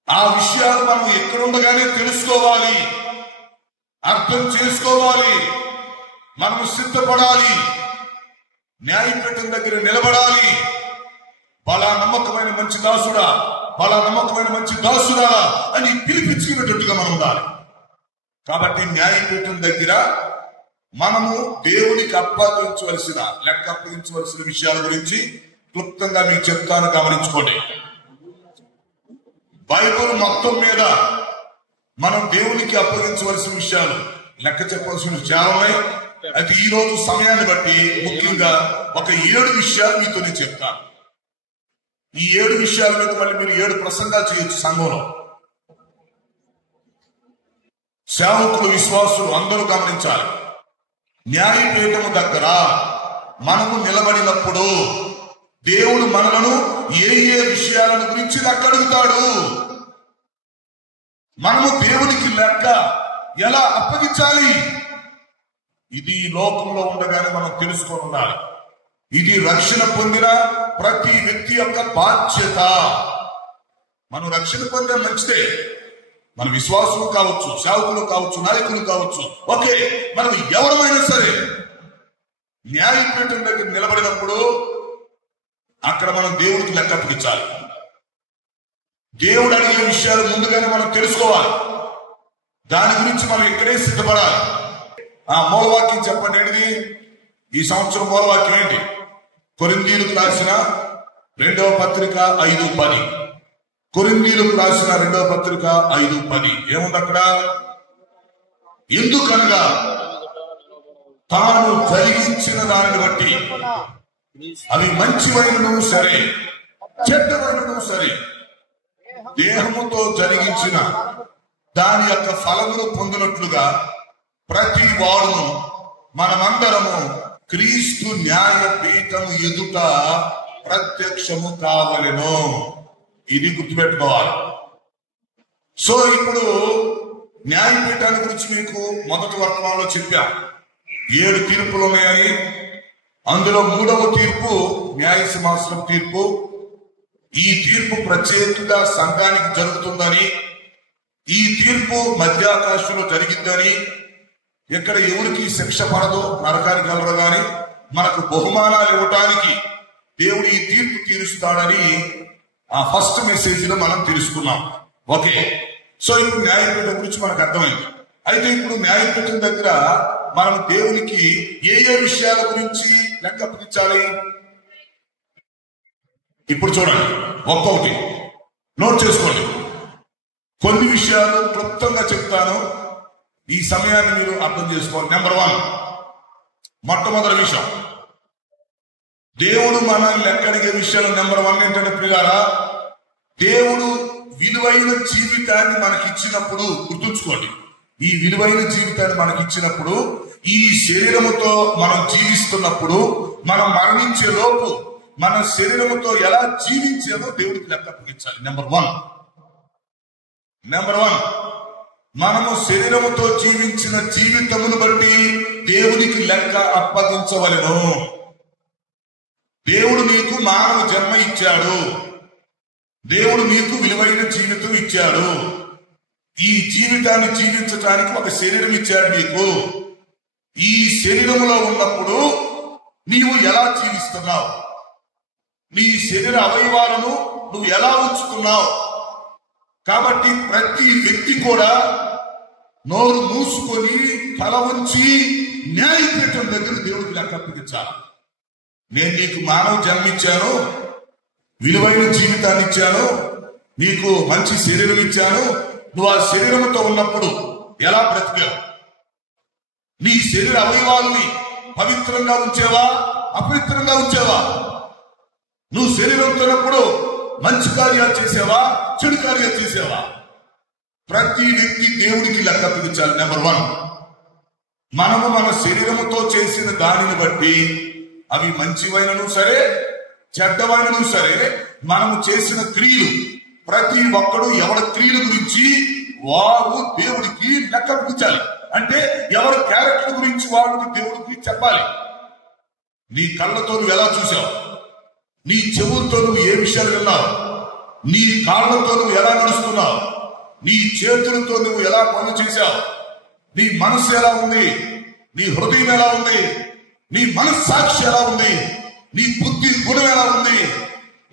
ఆ విషయాలు మనం ఎక్కడుండగానే తెలుసుకోవాలి, అర్థం చేసుకోవాలి, మనం సిద్ధపడాలి, న్యాయపీఠం దగ్గర నిలబడాలి. బలా నమ్మకమైన మంచి దాసుడా, బలా నమ్మకమైన మంచి దాసుడా అని పిలిపించుకునేటట్టుగా మనం ఉండాలి. కాబట్టి న్యాయపీఠం దగ్గర మనము దేవునికి అప్పగించవలసిన లెక్క అప్పగించవలసిన విషయాల గురించి క్లుప్తంగా మీకు చెప్తాను, గమనించుకోండి. బైబిల్ మొత్తం మీద మనం దేవునికి అప్పగించవలసిన విషయాలు లెక్క చెప్పవలసిన చాలా ఉన్నాయి. అయితే ఈ రోజు సమయాన్ని బట్టి ముఖ్యంగా ఒక 7 విషయాలు మీతో నేను చెప్తాను. ఈ 7 విషయాల మీద మళ్ళీ మీరు 7 ప్రసంగాలు చేయొచ్చు సంఘంలో. సేవకులు, విశ్వాసులు అందరూ గమనించాలి. న్యాయపీఠము దగ్గర మనము నిలబడినప్పుడు దేవుడు మనలను ఏ ఏ విషయాలను గురించి లెక్క అడుగుతాడు, మనము దేవునికి లెక్క ఎలా అప్పగించాలి, ఇది ఈ లోకంలో ఉండగానే మనం తెలుసుకొని ఉండాలి. ఇది రక్షణ పొందిన ప్రతి వ్యక్తి యొక్క బాధ్యత. మనం రక్షణ పొందే మంచిదే, మన విశ్వాసులు కావచ్చు, సేవకులు కావచ్చు, నాయకులు కావచ్చు, ఓకే, మనం ఎవరైనా సరే న్యాయపీఠం దగ్గర నిలబడినప్పుడు అక్కడ మనం దేవుడికి లెక్క అప్పగించాలి. దేవుడు అడిగే విషయాలు ముందుగానే మనం తెలుసుకోవాలి. దాని గురించి మనం ఇక్కడే సిద్ధపడాలి. ఆ మూలవాక్యం చెప్పండి. ఏంటిది ఈ సంవత్సరం మూలవాక్యం? ఏంటి? కొరింథీయులకు రాసిన 2వ పత్రిక 5:10. కొరింథీయులకు రాసిన 2వ పత్రిక 5:10 ఏముంది అక్కడ? ఎందుకనగా తాను జరిగించిన దానిని బట్టి అవి మంచివైనను సరే, చెడ్డవైనను సరే దేహముతో జరిగించిన దాని యొక్క ఫలమును పొందినట్లుగా ప్రతి వాడును మనమందరము క్రీస్తు న్యాయపీఠము ఎదుట ప్రత్యక్షము కావలెను. ఇది గుర్తుపెట్టుకోవాలి. సో ఇప్పుడు న్యాయపీఠాన్ని గురించి మీకు మొదటి వర్తమానంలో చెప్పాం. 7 తీర్పులు ఉన్నాయని. అందులో 3వ తీర్పు న్యాయ సింహాసనం తీర్పు. ఈ తీర్పు ప్రత్యేకంగా సంఘానికి జరుగుతుందని, ఈ తీర్పు మధ్యాకాశంలో జరిగిందని, ఇక్కడ ఎవరికి శిక్ష పడదు, నరకానికి వెళ్ళరు గాని మనకు బహుమానాలు ఇవ్వటానికి దేవుడు ఈ తీర్పు తీరుస్తాడని ఆ ఫస్ట్ మెసేజ్ లో మనం తెలుసుకున్నాం. ఓకే, సో ఇప్పుడు న్యాయపీఠం గురించి మనకు అర్థమైంది. అయితే ఇప్పుడు న్యాయపీఠం దగ్గర మనం దేవునికి ఏ ఏ విషయాల గురించి లెక్క అప్పగించాలి? ఇప్పుడు చూడండి, ఒక్కొక్కటి నోట్ చేసుకోండి. కొన్ని విషయాలు క్లుప్తంగా చెప్తాను, ఈ సమయాన్ని మీరు అర్థం చేసుకోండి. నెంబర్ 1, మొట్టమొదటి విషయం, దేవుడు మనల్ని లెక్కడిగే విషయాలు. నెంబర్ 1 ఏంటంటే పిల్లారా, దేవుడు విలువైన జీవితాన్ని మనకిచ్చినప్పుడు, గుర్తుంచుకోండి, ఈ విలువైన జీవితాన్ని మనకిచ్చినప్పుడు, ఈ శరీరముతో మనం జీవిస్తున్నప్పుడు, మనం మరణించే లోపు మన శరీరముతో ఎలా జీవించామో దేవుడికి లెక్క అప్పగించాలి. నెంబర్ 1, మనము శరీరముతో జీవించిన జీవితమును బట్టి దేవునికి లెక్క అప్పగించవలెను. దేవుడు నీకు మానవ జన్మ ఇచ్చాడు, దేవుడు నీకు విలువైన జీవితం ఇచ్చాడు, ఈ జీవితాన్ని జీవించడానికి ఒక శరీరం ఇచ్చాడు నీకు. ఈ శరీరంలో ఉన్నప్పుడు నీవు ఎలా జీవిస్తున్నావు, నీ శరీర అవయవాలను నువ్వు ఎలా ఉంచుతున్నావు. కాబట్టి ప్రతి వ్యక్తి కూడా నోరు మూసుకొని తల ఉంచి న్యాయపీఠం దగ్గర దేవుడికి లెక్క అప్పగించాలి. నేను నీకు మానవ జన్మిచ్చాను, విలువైన జీవితాన్ని ఇచ్చాను, నీకు మంచి శరీరం ఇచ్చాను, నువ్వు ఆ శరీరంతో ఉన్నప్పుడు ఎలా బ్రతికావు, నీ శరీర అవయవాలని పవిత్రంగా ఉంచేవా, అపవిత్రంగా ఉంచేవా, నువ్వు శరీరంతో ఉన్నప్పుడు మంచి కార్యాలు చేసేవా, చెడు కార్యాలు చేసేవా. ప్రతి వ్యక్తి దేవుడికి లెక్క అప్పగించాలి. నెంబర్ 1, మనము మన శరీరముతో చేసిన దానిని బట్టి, అవి మంచివైనను సరే చెడ్డవైనను సరే, మనము చేసిన క్రియలు, ప్రతి ఒక్కడు ఎవరి క్రియల గురించి వారు దేవుడికి లెక్క అప్పగించాలి. అంటే ఎవరి క్యారెక్టర్ గురించి వాడికి దేవుడికి చెప్పాలి. నీ కళ్ళతో నువ్వు ఎలా చూసావు, నీ చెవులతో నువ్వు ఏ విషయాలు విన్నావు, నీ కాళ్ళతో నువ్వు ఎలా నడుస్తున్నావు, నీ చేతులతో నువ్వు ఎలా పనులు చేశావు, నీ మనసు ఎలా ఉంది, నీ హృదయం ఎలా ఉంది, నీ మనస్సాక్షి ఎలా ఉంది, నీ బుద్ధి గుణం ఎలా ఉంది,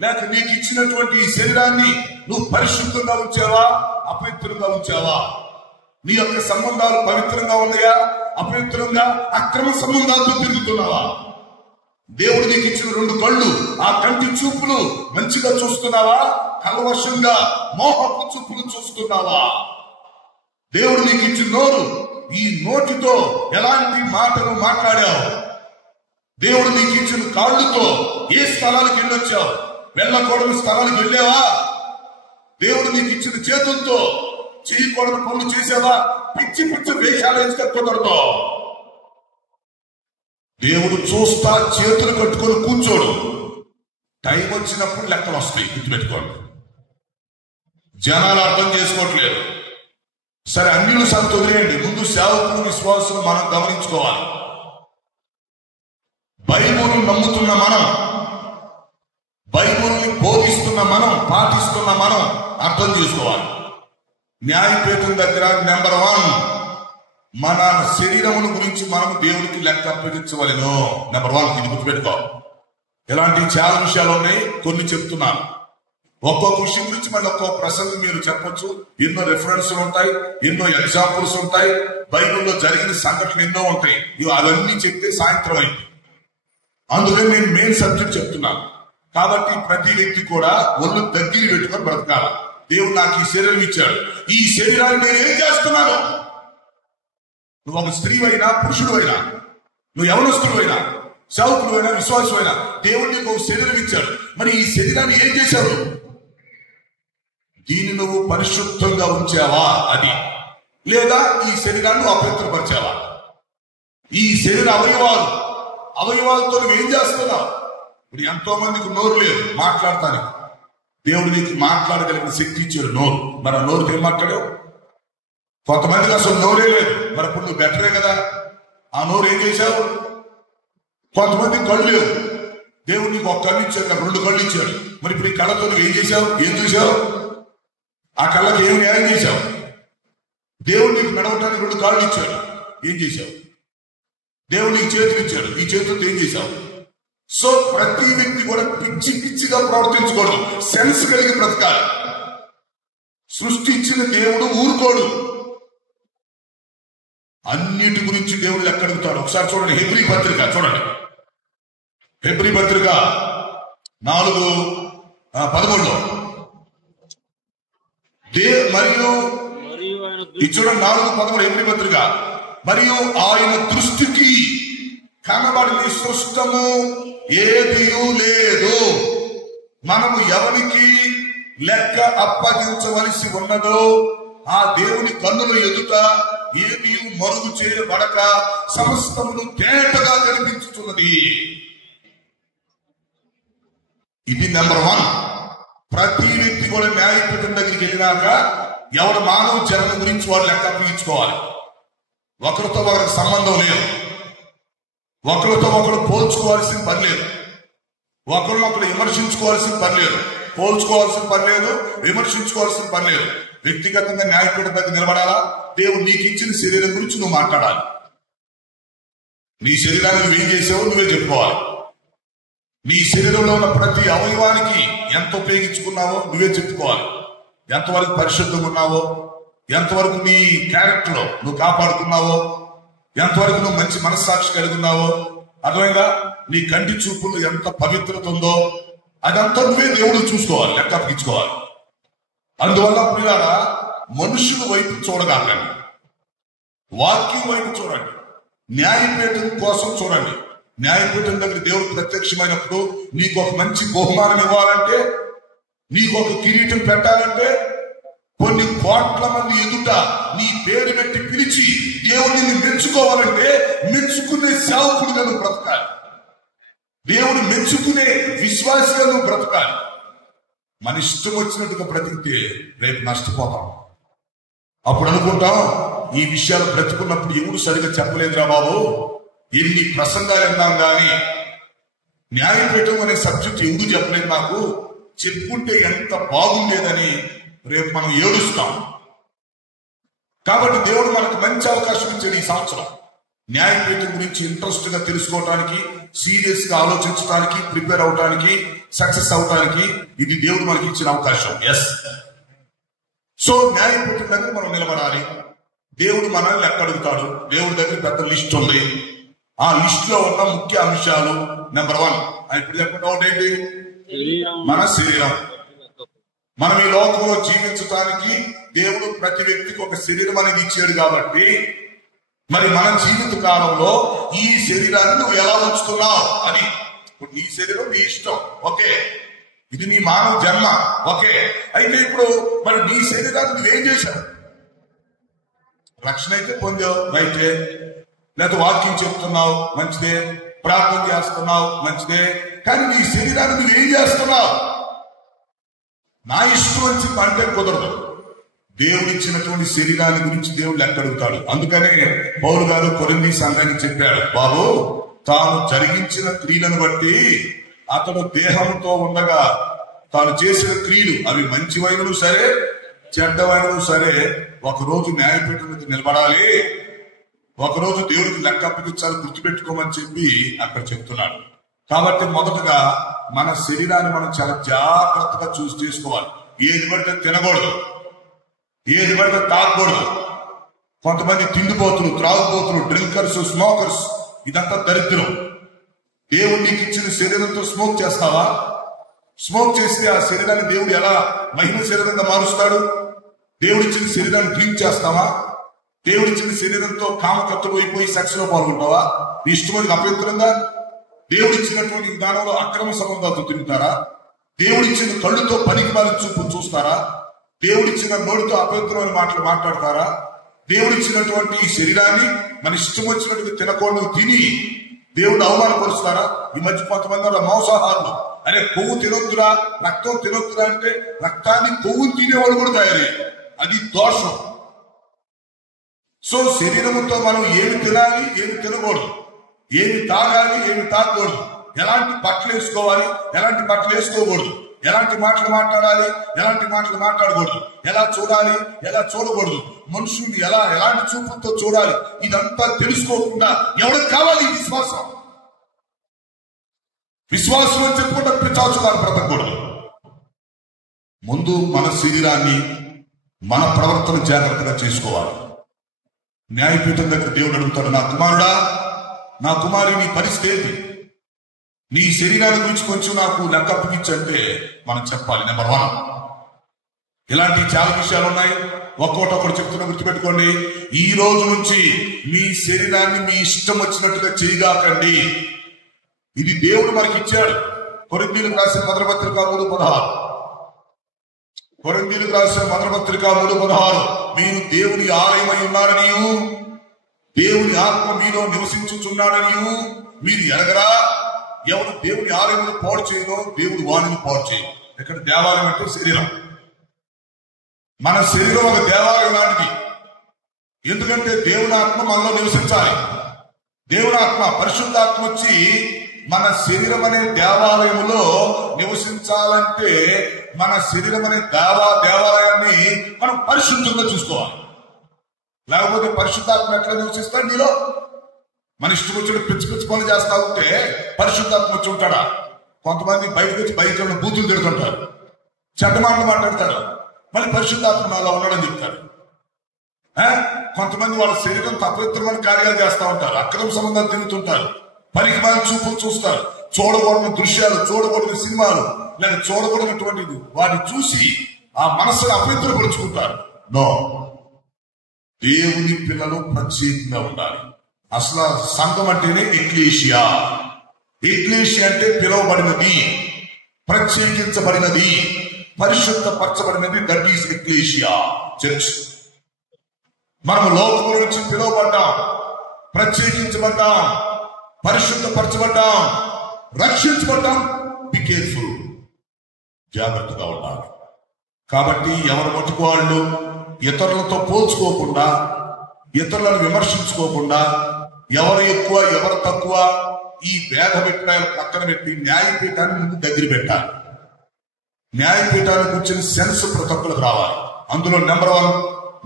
లేక నీకు ఇచ్చినటువంటి ఈ శరీరాన్ని నువ్వు పరిశుద్ధంగా ఉంచావా, అపవిత్రంగా ఉంచావా, నీ యొక్క సంబంధాలు పవిత్రంగా ఉన్నాయా, అపవిత్రంగా అక్రమ సంబంధాలతో తిరుగుతున్నావా, దేవుడు నీకు ఇచ్చిన 2 కళ్ళు, ఆ కంటి చూపులు మంచిగా చూస్తున్నావా, కలవశంగా మోహపు చూపులు చూస్తున్నావా, దేవుడు నీకు ఇచ్చిన నోరు, ఈ నోటితో ఎలాంటి మాటలు మాట్లాడావు, దేవుడు నీకు ఇచ్చిన కాళ్ళుతో ఏ స్థలాలకు వెళ్ళొచ్చావు, వెళ్ళకూడని స్థలాలకు వెళ్ళావా, దేవుడు నీకు ఇచ్చిన చేతులతో చేయకూడని పనులు చేసావా, పిచ్చి పిచ్చి వేషాలు వేసుకొడతావు. దేవుడు చూస్తా చేతులు కట్టుకొని కూర్చోడు, టైం వచ్చినప్పుడు లెక్కలు వస్తాయి, గుర్తుపెట్టుకోండి. జనాలు అర్థం చేసుకోవట్లేదు. సరే, అన్యులు సంగతి వదిలేయండి, ముందు సేవకులు విశ్వాసం మనం గమనించుకోవాలి. బైబుల్ నమ్ముతున్న మనం, బైబుల్ని బోధిస్తున్న మనం, పాటిస్తున్న మనం అర్థం చేసుకోవాలి. న్యాయపీఠం దగ్గర నెంబర్ 1, మన శరీరమును గురించి మనం దేవుడికి లెక్క అప్పగించవలెను. నెంబర్ 1, ఇది గుర్తుపెట్టుకో. ఇలాంటి చాలా విషయాలు ఉన్నాయి, కొన్ని చెప్తున్నాను. ఒక్కొక్క విషయం గురించి మళ్ళీ ఒక్కొక్క ప్రసంగం మీరు చెప్పొచ్చు. ఎన్నో రెఫరెన్స్లు ఉంటాయి, ఎన్నో ఎగ్జాంపుల్స్ ఉంటాయి, బైబిల్లో జరిగిన సంఘటనలు ఎన్నో ఉంటాయి. అవన్నీ చెప్తే సాయంత్రం అయింది. అందుకని నేను మెయిన్ సబ్జెక్ట్ చెప్తున్నాను. కాబట్టి ప్రతి వ్యక్తి కూడా ఒళ్ళు దగ్గర పెట్టుకొని బ్రతకాలి. దేవుడు నాకు ఈ శరీరం ఇచ్చాడు, ఈ శరీరాన్ని నేను ఏం చేస్తున్నాను? నువ్వు ఒక స్త్రీ అయినా పురుషుడు అయినా, నువ్వు యవనస్తుడు అయినా, సేవకుడు విశ్వాసమైనా దేవుడు నీకు ఒక శరీరం ఇచ్చాడు. మరి ఈ శరీరాన్ని ఏం చేశావు? దీన్ని నువ్వు పరిశుద్ధంగా ఉంచావా అది, లేదా ఈ శరీరాన్ని అపవిత్రపరిచావా? ఈ శరీర అవయవాలతో నువ్వు ఏం చేస్తున్నావు? ఇప్పుడు ఎంతో మందికి నోరు లేదు మాట్లాడతాను. దేవుడు నీకు మాట్లాడగలిగిన శక్తి ఇచ్చాడు నోరు. మరి ఆ నోరుతో ఏం మాట్లాడావు? కొంతమందికి అసలు నోరే లేదు. మరి ఇప్పుడు నువ్వు బెటరే కదా, ఆ నోరు ఏం చేశావు? కొంతమందికి కళ్ళు లేవు, దేవుడు నీకు ఒక కళ్ళు ఇచ్చాడు, 2 కళ్ళు ఇచ్చాడు. మరి ఇప్పుడు ఈ కళ్ళతో నువ్వు ఏం చేశావు? ఏం చూసావు? ఆ కళ్ళకి ఏం న్యాయం చేశావు? దేవుడు నీకు నడవటానికి 2 కాళ్ళు ఇచ్చాడు, ఏం చేశావు? దేవుడు నీకు చేతులు ఇచ్చాడు, ఈ చేతులతో ఏం చేశావు? సో ప్రతి వ్యక్తి కూడా పిచ్చిగా ప్రవర్తించకూడదు, సెన్స్ కలిగి బ్రతకాలి. సృష్టించిన దేవుడు ఊరుకోడు, అన్నిటి గురించి దేవుడు లెక్కడుగుతాడు. ఒకసారి చూడండి, హెబ్రీ పత్రిక చూడండి. హెబ్రీ పత్రిక 4:13 మరియు చూడండి 4:13 హెబ్రీ పత్రిక. మరియు ఆయన దృష్టికి కనబడిన సృష్టము ఏదీ లేదు, మనము ఎవరికి లెక్క అప్పగించవలసి ఉన్నదో ఆ దేవుని కన్నుల ఎదుట ఏది మరుగు చేయబడక సమస్తమును తేటగా కనిపించుతున్నది. ఇది నెంబర్ 1. ప్రతి వ్యక్తి కూడా న్యాయపీఠం దగ్గరికి వెళ్ళినాక ఎవరి మానవ జన్మ గురించి వాళ్ళు లెక్క అప్పగించుకోవాలి. ఒకరితో ఒకరికి సంబంధం లేదు, ఒకరితో ఒకరు పోల్చుకోవాల్సిన పని లేదు, ఒకరినొకరు విమర్శించుకోవాల్సిన పని లేదు, పోల్చుకోవాల్సిన పని లేదు, విమర్శించుకోవాల్సిన పని లేదు. వ్యక్తిగతంగా న్యాయపీఠం దగ్గర నిలబడాలా? దేవుడు నీకు ఇచ్చిన శరీరం గురించి నువ్వు మాట్లాడాలి. నీ శరీరాన్ని నువ్వేం చేసావో నువ్వే చెప్పుకోవాలి. నీ శరీరంలో ఉన్న ప్రతి అవయవానికి ఎంత ఉపయోగించుకున్నావో నువ్వే చెప్పుకోవాలి. ఎంతవరకు పరిశుద్ధంగా ఉన్నావో, ఎంతవరకు నీ క్యారెక్టర్ లో నువ్వు కాపాడుకున్నావో, ఎంతవరకు నువ్వు మంచి మనస్సాక్షి కలిగి ఉన్నావో, అర్థమైందా? నీ కంటి చూపుల్లో ఎంత పవిత్రత ఉందో అదంతా నువ్వే దేవుడు చూసుకోవాలి, లెక్క అప్పగించుకోవాలి. అందువల్ల పిల్లరా, మనుషుల వైపు చూడగాకండి, వాక్యం వైపు చూడండి, న్యాయపీఠం కోసం చూడండి. న్యాయపీఠం దగ్గర దేవుడు ప్రత్యక్షమైనప్పుడు నీకు ఒక మంచి బహుమానం ఇవ్వాలంటే, నీకు ఒక కిరీటం పెట్టాలంటే, కొన్ని కోట్ల మంది ఎదుట నీ పేరు పెట్టి పిలిచి దేవుడిని మెచ్చుకోవాలంటే మెచ్చుకునే సేవకుడిగా నువ్వు బ్రతకాలి. దేవుడు మెచ్చుకునే విశ్వాసిగా నువ్వు బ్రతకాలి. మన ఇష్టం వచ్చినట్టుగా బ్రతికితే రేపు నష్టపోతాం. అప్పుడు అనుకుంటాం, ఈ విషయాలు బ్రతుకున్నప్పుడు ఎవరు సరిగా చెప్పలేదురా బాబు, ఎన్ని ప్రసంగాలు విన్నాం కానీ న్యాయపీఠం అనే సబ్జెక్ట్ ఎందుకు చెప్పలేదు, నాకు చెప్పుకుంటే ఎంత బాగుండేదని రేపు మనం ఏడుస్తాం. కాబట్టి దేవుడు మనకు మంచి అవకాశం ఇచ్చాడు ఈ సంవత్సరం. న్యాయపీఠం గురించి ఇంట్రెస్ట్ గా తెలుసుకోవడానికి, సీరియస్ గా ఆలోచించడానికి, ప్రిపేర్ అవడానికి, సక్సెస్ అవడానికి ఇది దేవుడు మనకి ఇచ్చిన అవకాశం. ఎస్. సో న్యాయపీఠం దగ్గర మనం నిలబడాలి. దేవుడు మనల్ని లెక్క అడుగుతాడు. దేవుడి దగ్గర పెద్ద లిస్ట్ ఉంది. ఆ లిస్ట్ లో ఉన్న ముఖ్య అంశాలు నెంబర్ 1 ఇప్పుడు చెప్పండి. ఒకటేంటి? మన శరీరం. మనం ఈ లోకంలో జీవించడానికి దేవుడు ప్రతి వ్యక్తికి ఒక శరీరం అనేది ఇచ్చాడు. కాబట్టి మరి మన జీవిత కాలంలో ఈ శరీరాన్ని నువ్వు ఎలా ఉంచుతున్నావు అది. ఇప్పుడు నీ శరీరం నీ ఇష్టం, ఓకే, ఇది నీ మానవ జన్మ, ఓకే. అయితే ఇప్పుడు మరి నీ శరీరాన్ని నువ్వేం చేశావు? రక్షణ అయితే పొందావు, రైతే. లేదా వాక్యం చెప్తున్నావు, మంచిదే. ప్రార్థన చేస్తున్నావు, మంచిదే. కానీ నీ శరీరాన్ని నువ్వేం చేస్తున్నావు? నా ఇష్టం వచ్చి అంటే కుదరదు. దేవుడు ఇచ్చినటువంటి శరీరాన్ని గురించి దేవుడు లెక్క అడుగుతాడు. అందుకనే పౌలు గారు కొరింథీ సంఘానికి చెప్పాడు, బాబు తాను జరిగించిన క్రియలను బట్టి అతడు దేహంతో ఉండగా తాను చేసిన క్రియలు అవి మంచివైనను సరే చెడ్డవైనను సరే ఒకరోజు న్యాయపీఠం మీద నిలబడాలి, ఒకరోజు దేవుడికి లెక్క అప్పగించాలి, గుర్తుపెట్టుకోమని చెప్పి అక్కడ చెప్తున్నాడు. కాబట్టి మొదటగా మన శరీరాన్ని మనం చాలా జాగ్రత్తగా చూసి చేసుకోవాలి. ఏది పడితే తినకూడదు, ఏది పడితే తాగకూడదు. కొంతమంది తిండిపోతులు, త్రాగుపోతులు, డ్రింకర్స్, స్మోకర్స్, ఇదంతా దరిద్రం. దేవుడు నీకు ఇచ్చిన శరీరంతో స్మోక్ చేస్తావా? స్మోక్ చేస్తే ఆ శరీరాన్ని దేవుడు ఎలా మహిమ శరీరంగా మారుస్తాడు? దేవుడు ఇచ్చిన శరీరాన్ని డ్రింక్ చేస్తావా? దేవుడు ఇచ్చిన శరీరంతో కామకత్తులు అయిపోయి సెక్స్ లో పాల్గొంటావా? నీ ఇష్టమైన అపవిత్రంగా దేవుడిచ్చినటువంటి విధానంలో అక్రమ సంబంధాలతో తిరుగుతారా? దేవుడిచ్చిన కళ్ళుతో పనికి మాలిన చూపు చూస్తారా? దేవుడిచ్చిన నోటితో అపవిత్రమైన మాటలు మాట్లాడతారా? దేవుడిచ్చినటువంటి ఈ శరీరాన్ని మన ఇష్టం వచ్చినట్టుగా తినకుండా తిని దేవుడు అవమానపరుస్తారా? ఈ మధ్య కొంతమంది వాళ్ళ మాంసాహారులు అరే కొవ్వు తినొద్దురా, రక్తం తినొద్దురా అంటే రక్తాన్ని కొవ్వు తినేవాడు కూడా తయారయ్యారు. అది దోషం. సో శరీరంతో మనం ఏమి తినాలి, ఏమి తినకూడదు, ఏమి తాగాలి, ఏమి తాగకూడదు, ఎలాంటి బట్టలు వేసుకోవాలి, ఎలాంటి బట్టలు వేసుకోకూడదు, ఎలాంటి మాటలు మాట్లాడాలి, ఎలాంటి మాటలు మాట్లాడకూడదు, ఎలా చూడాలి, ఎలా చూడకూడదు, మనుషుల్ని ఎలాంటి చూపులతో చూడాలి, ఇదంతా తెలుసుకోకుండా ఎవరికి కావాలి ఈ విశ్వాసం? విశ్వాసం అని చెప్పుకుంటే పిచాచులాగా బ్రతకూడదు. ముందు మన శరీరాన్ని, మన ప్రవర్తన జాగ్రత్తగా చేసుకోవాలి. న్యాయపీఠం దగ్గర దేవుడు అడుగుతాడు, నా కుమారుడా, నా కుమారి, నీ పరిస్థితి ఏంటి? నీ శరీరాన్ని గురించి కొంచెం నాకు లెక్క అప్పగించంటే మనం చెప్పాలి. నెంబర్ 1. ఇలాంటి చాలా విషయాలు ఉన్నాయి. ఒక్కొక్కటి చెప్తున్నా, గుర్తుపెట్టుకోండి. ఈ రోజు నుంచి మీ శరీరాన్ని మీ ఇష్టం వచ్చినట్టుగా చేయగాకండి. ఇది దేవుడు మనకి ఇచ్చాడు. కొరింథీయులకు రాసిన మొదటి పత్రిక 3:16. కొరింథీయులకు రాసిన మొదటి పత్రిక 3:16. మీరు దేవుని ఆలయమై ఉన్నారనియు దేవుని ఆత్మ మీలో నివసించుచున్నాడనియు మీరు ఎరగరా? ఎవరు దేవుని ఆలయంలో పాడు చేయదో దేవుడు వాణిని పాడు చేయదు. ఇక్కడ దేవాలయం అంటే శరీరం. మన శరీరం ఒక దేవాలయం లాంటిది. ఎందుకంటే దేవుని ఆత్మ మనలో నివసించాలి. దేవుని ఆత్మ, పరిశుద్ధాత్మ వచ్చి మన శరీరం అనే దేవాలయంలో నివసించాలంటే మన శరీరం అనే దేవాలయాన్ని మనం పరిశుద్ధంగా చూసుకోవాలి. లేకపోతే పరిశుద్ధాత్మ ఎట్లా నివసిస్తాడు నీలో? మన ఇష్టం వచ్చి పిచ్చి పిచ్చి పనులు చేస్తా ఉంటే పరిశుద్ధాత్మ వచ్చి ఉంటాడా? కొంతమంది బయటకు వచ్చి బయట బూతులు తిడుతుంటారు, చెడ్డ మాటలు మాట్లాడతారు, మళ్ళీ పరిశుద్ధాత్మ నాలో ఉన్నాడని చెప్తారు. కొంతమంది వాళ్ళ శరీరం అపవిత్రమైన కార్యాలు చేస్తా ఉంటారు, అక్రమ సంబంధాలు తిరుగుతుంటారు, పనికి మాలిన చూపులు చూస్తారు, చూడకూడని దృశ్యాలు, చూడకూడని సినిమాలు, లేక చూడకూడనటువంటిది వాటిని చూసి ఆ మనస్సును అపవిత్రపరుచుకుంటారు. నో, దేవుని పిల్లలు ప్రత్యేకంగా ఉండాలి. అసలు సంఘం అంటేనే ఎక్లేషియా. ఎక్లేషియా అంటే పిలువబడినది, ప్రత్యేకించబడినది, పరిశుద్ధపరచబడినది. That is ecclesia, church. మనం లోకముల నుంచి పిలువబడ్డాం, ప్రత్యేకించబడ్డాం, పరిశుద్ధపరచబడ్డాం, రక్షించబడ్డాం. బి కేర్ఫుల్, జాగ్రత్తగా ఉండాలి. కాబట్టి ఎవరు మటుకు వాళ్ళు ఇతరులతో పోల్చుకోకుండా, ఇతరులను విమర్శించుకోకుండా, ఎవరు ఎక్కువ ఎవరు తక్కువ ఈ భేదభిప్రాయాలు పక్కన పెట్టి న్యాయపీఠాన్ని ముందు దగ్గర పెట్టాలి. న్యాయపీఠానికి వచ్చిన సెన్స్ ప్రతి ఒక్కరికి రావాలి. అందులో నెంబర్ 1,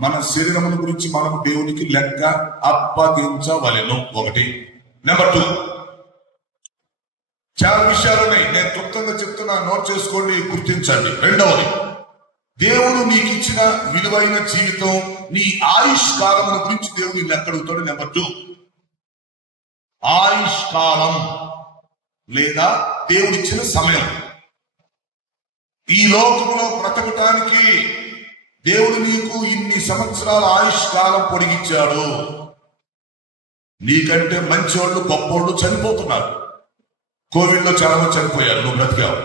మన శరీరం గురించి మనం దేవునికి లెక్క అప్పగించవలెను. 1. నెంబర్ 2, చాలా విషయాలు ఉన్నాయి, నేను క్లుప్తంగా చెప్తున్నా, నోట్ చేసుకోండి, గుర్తించండి. 2వది, దేవుడు నీకు ఇచ్చిన విలువైన జీవితం, నీ ఆయుష్ కాలం గురించి దేవుడు లెక్క అడుగుతాడు. నెంబర్ 2, ఆయుష్ కాలం లేదా దేవుడిచ్చిన సమయం. ఈ లోకంలో బ్రతకటానికి దేవుడు నీకు ఇన్ని సంవత్సరాల ఆయుష్ కాలం పొడిగించాడు. నీకంటే మంచోళ్ళు గొప్పోళ్ళు చనిపోతున్నారు. కోవిడ్లో చాలా మంది చనిపోయారు, నువ్వు బ్రతికావు.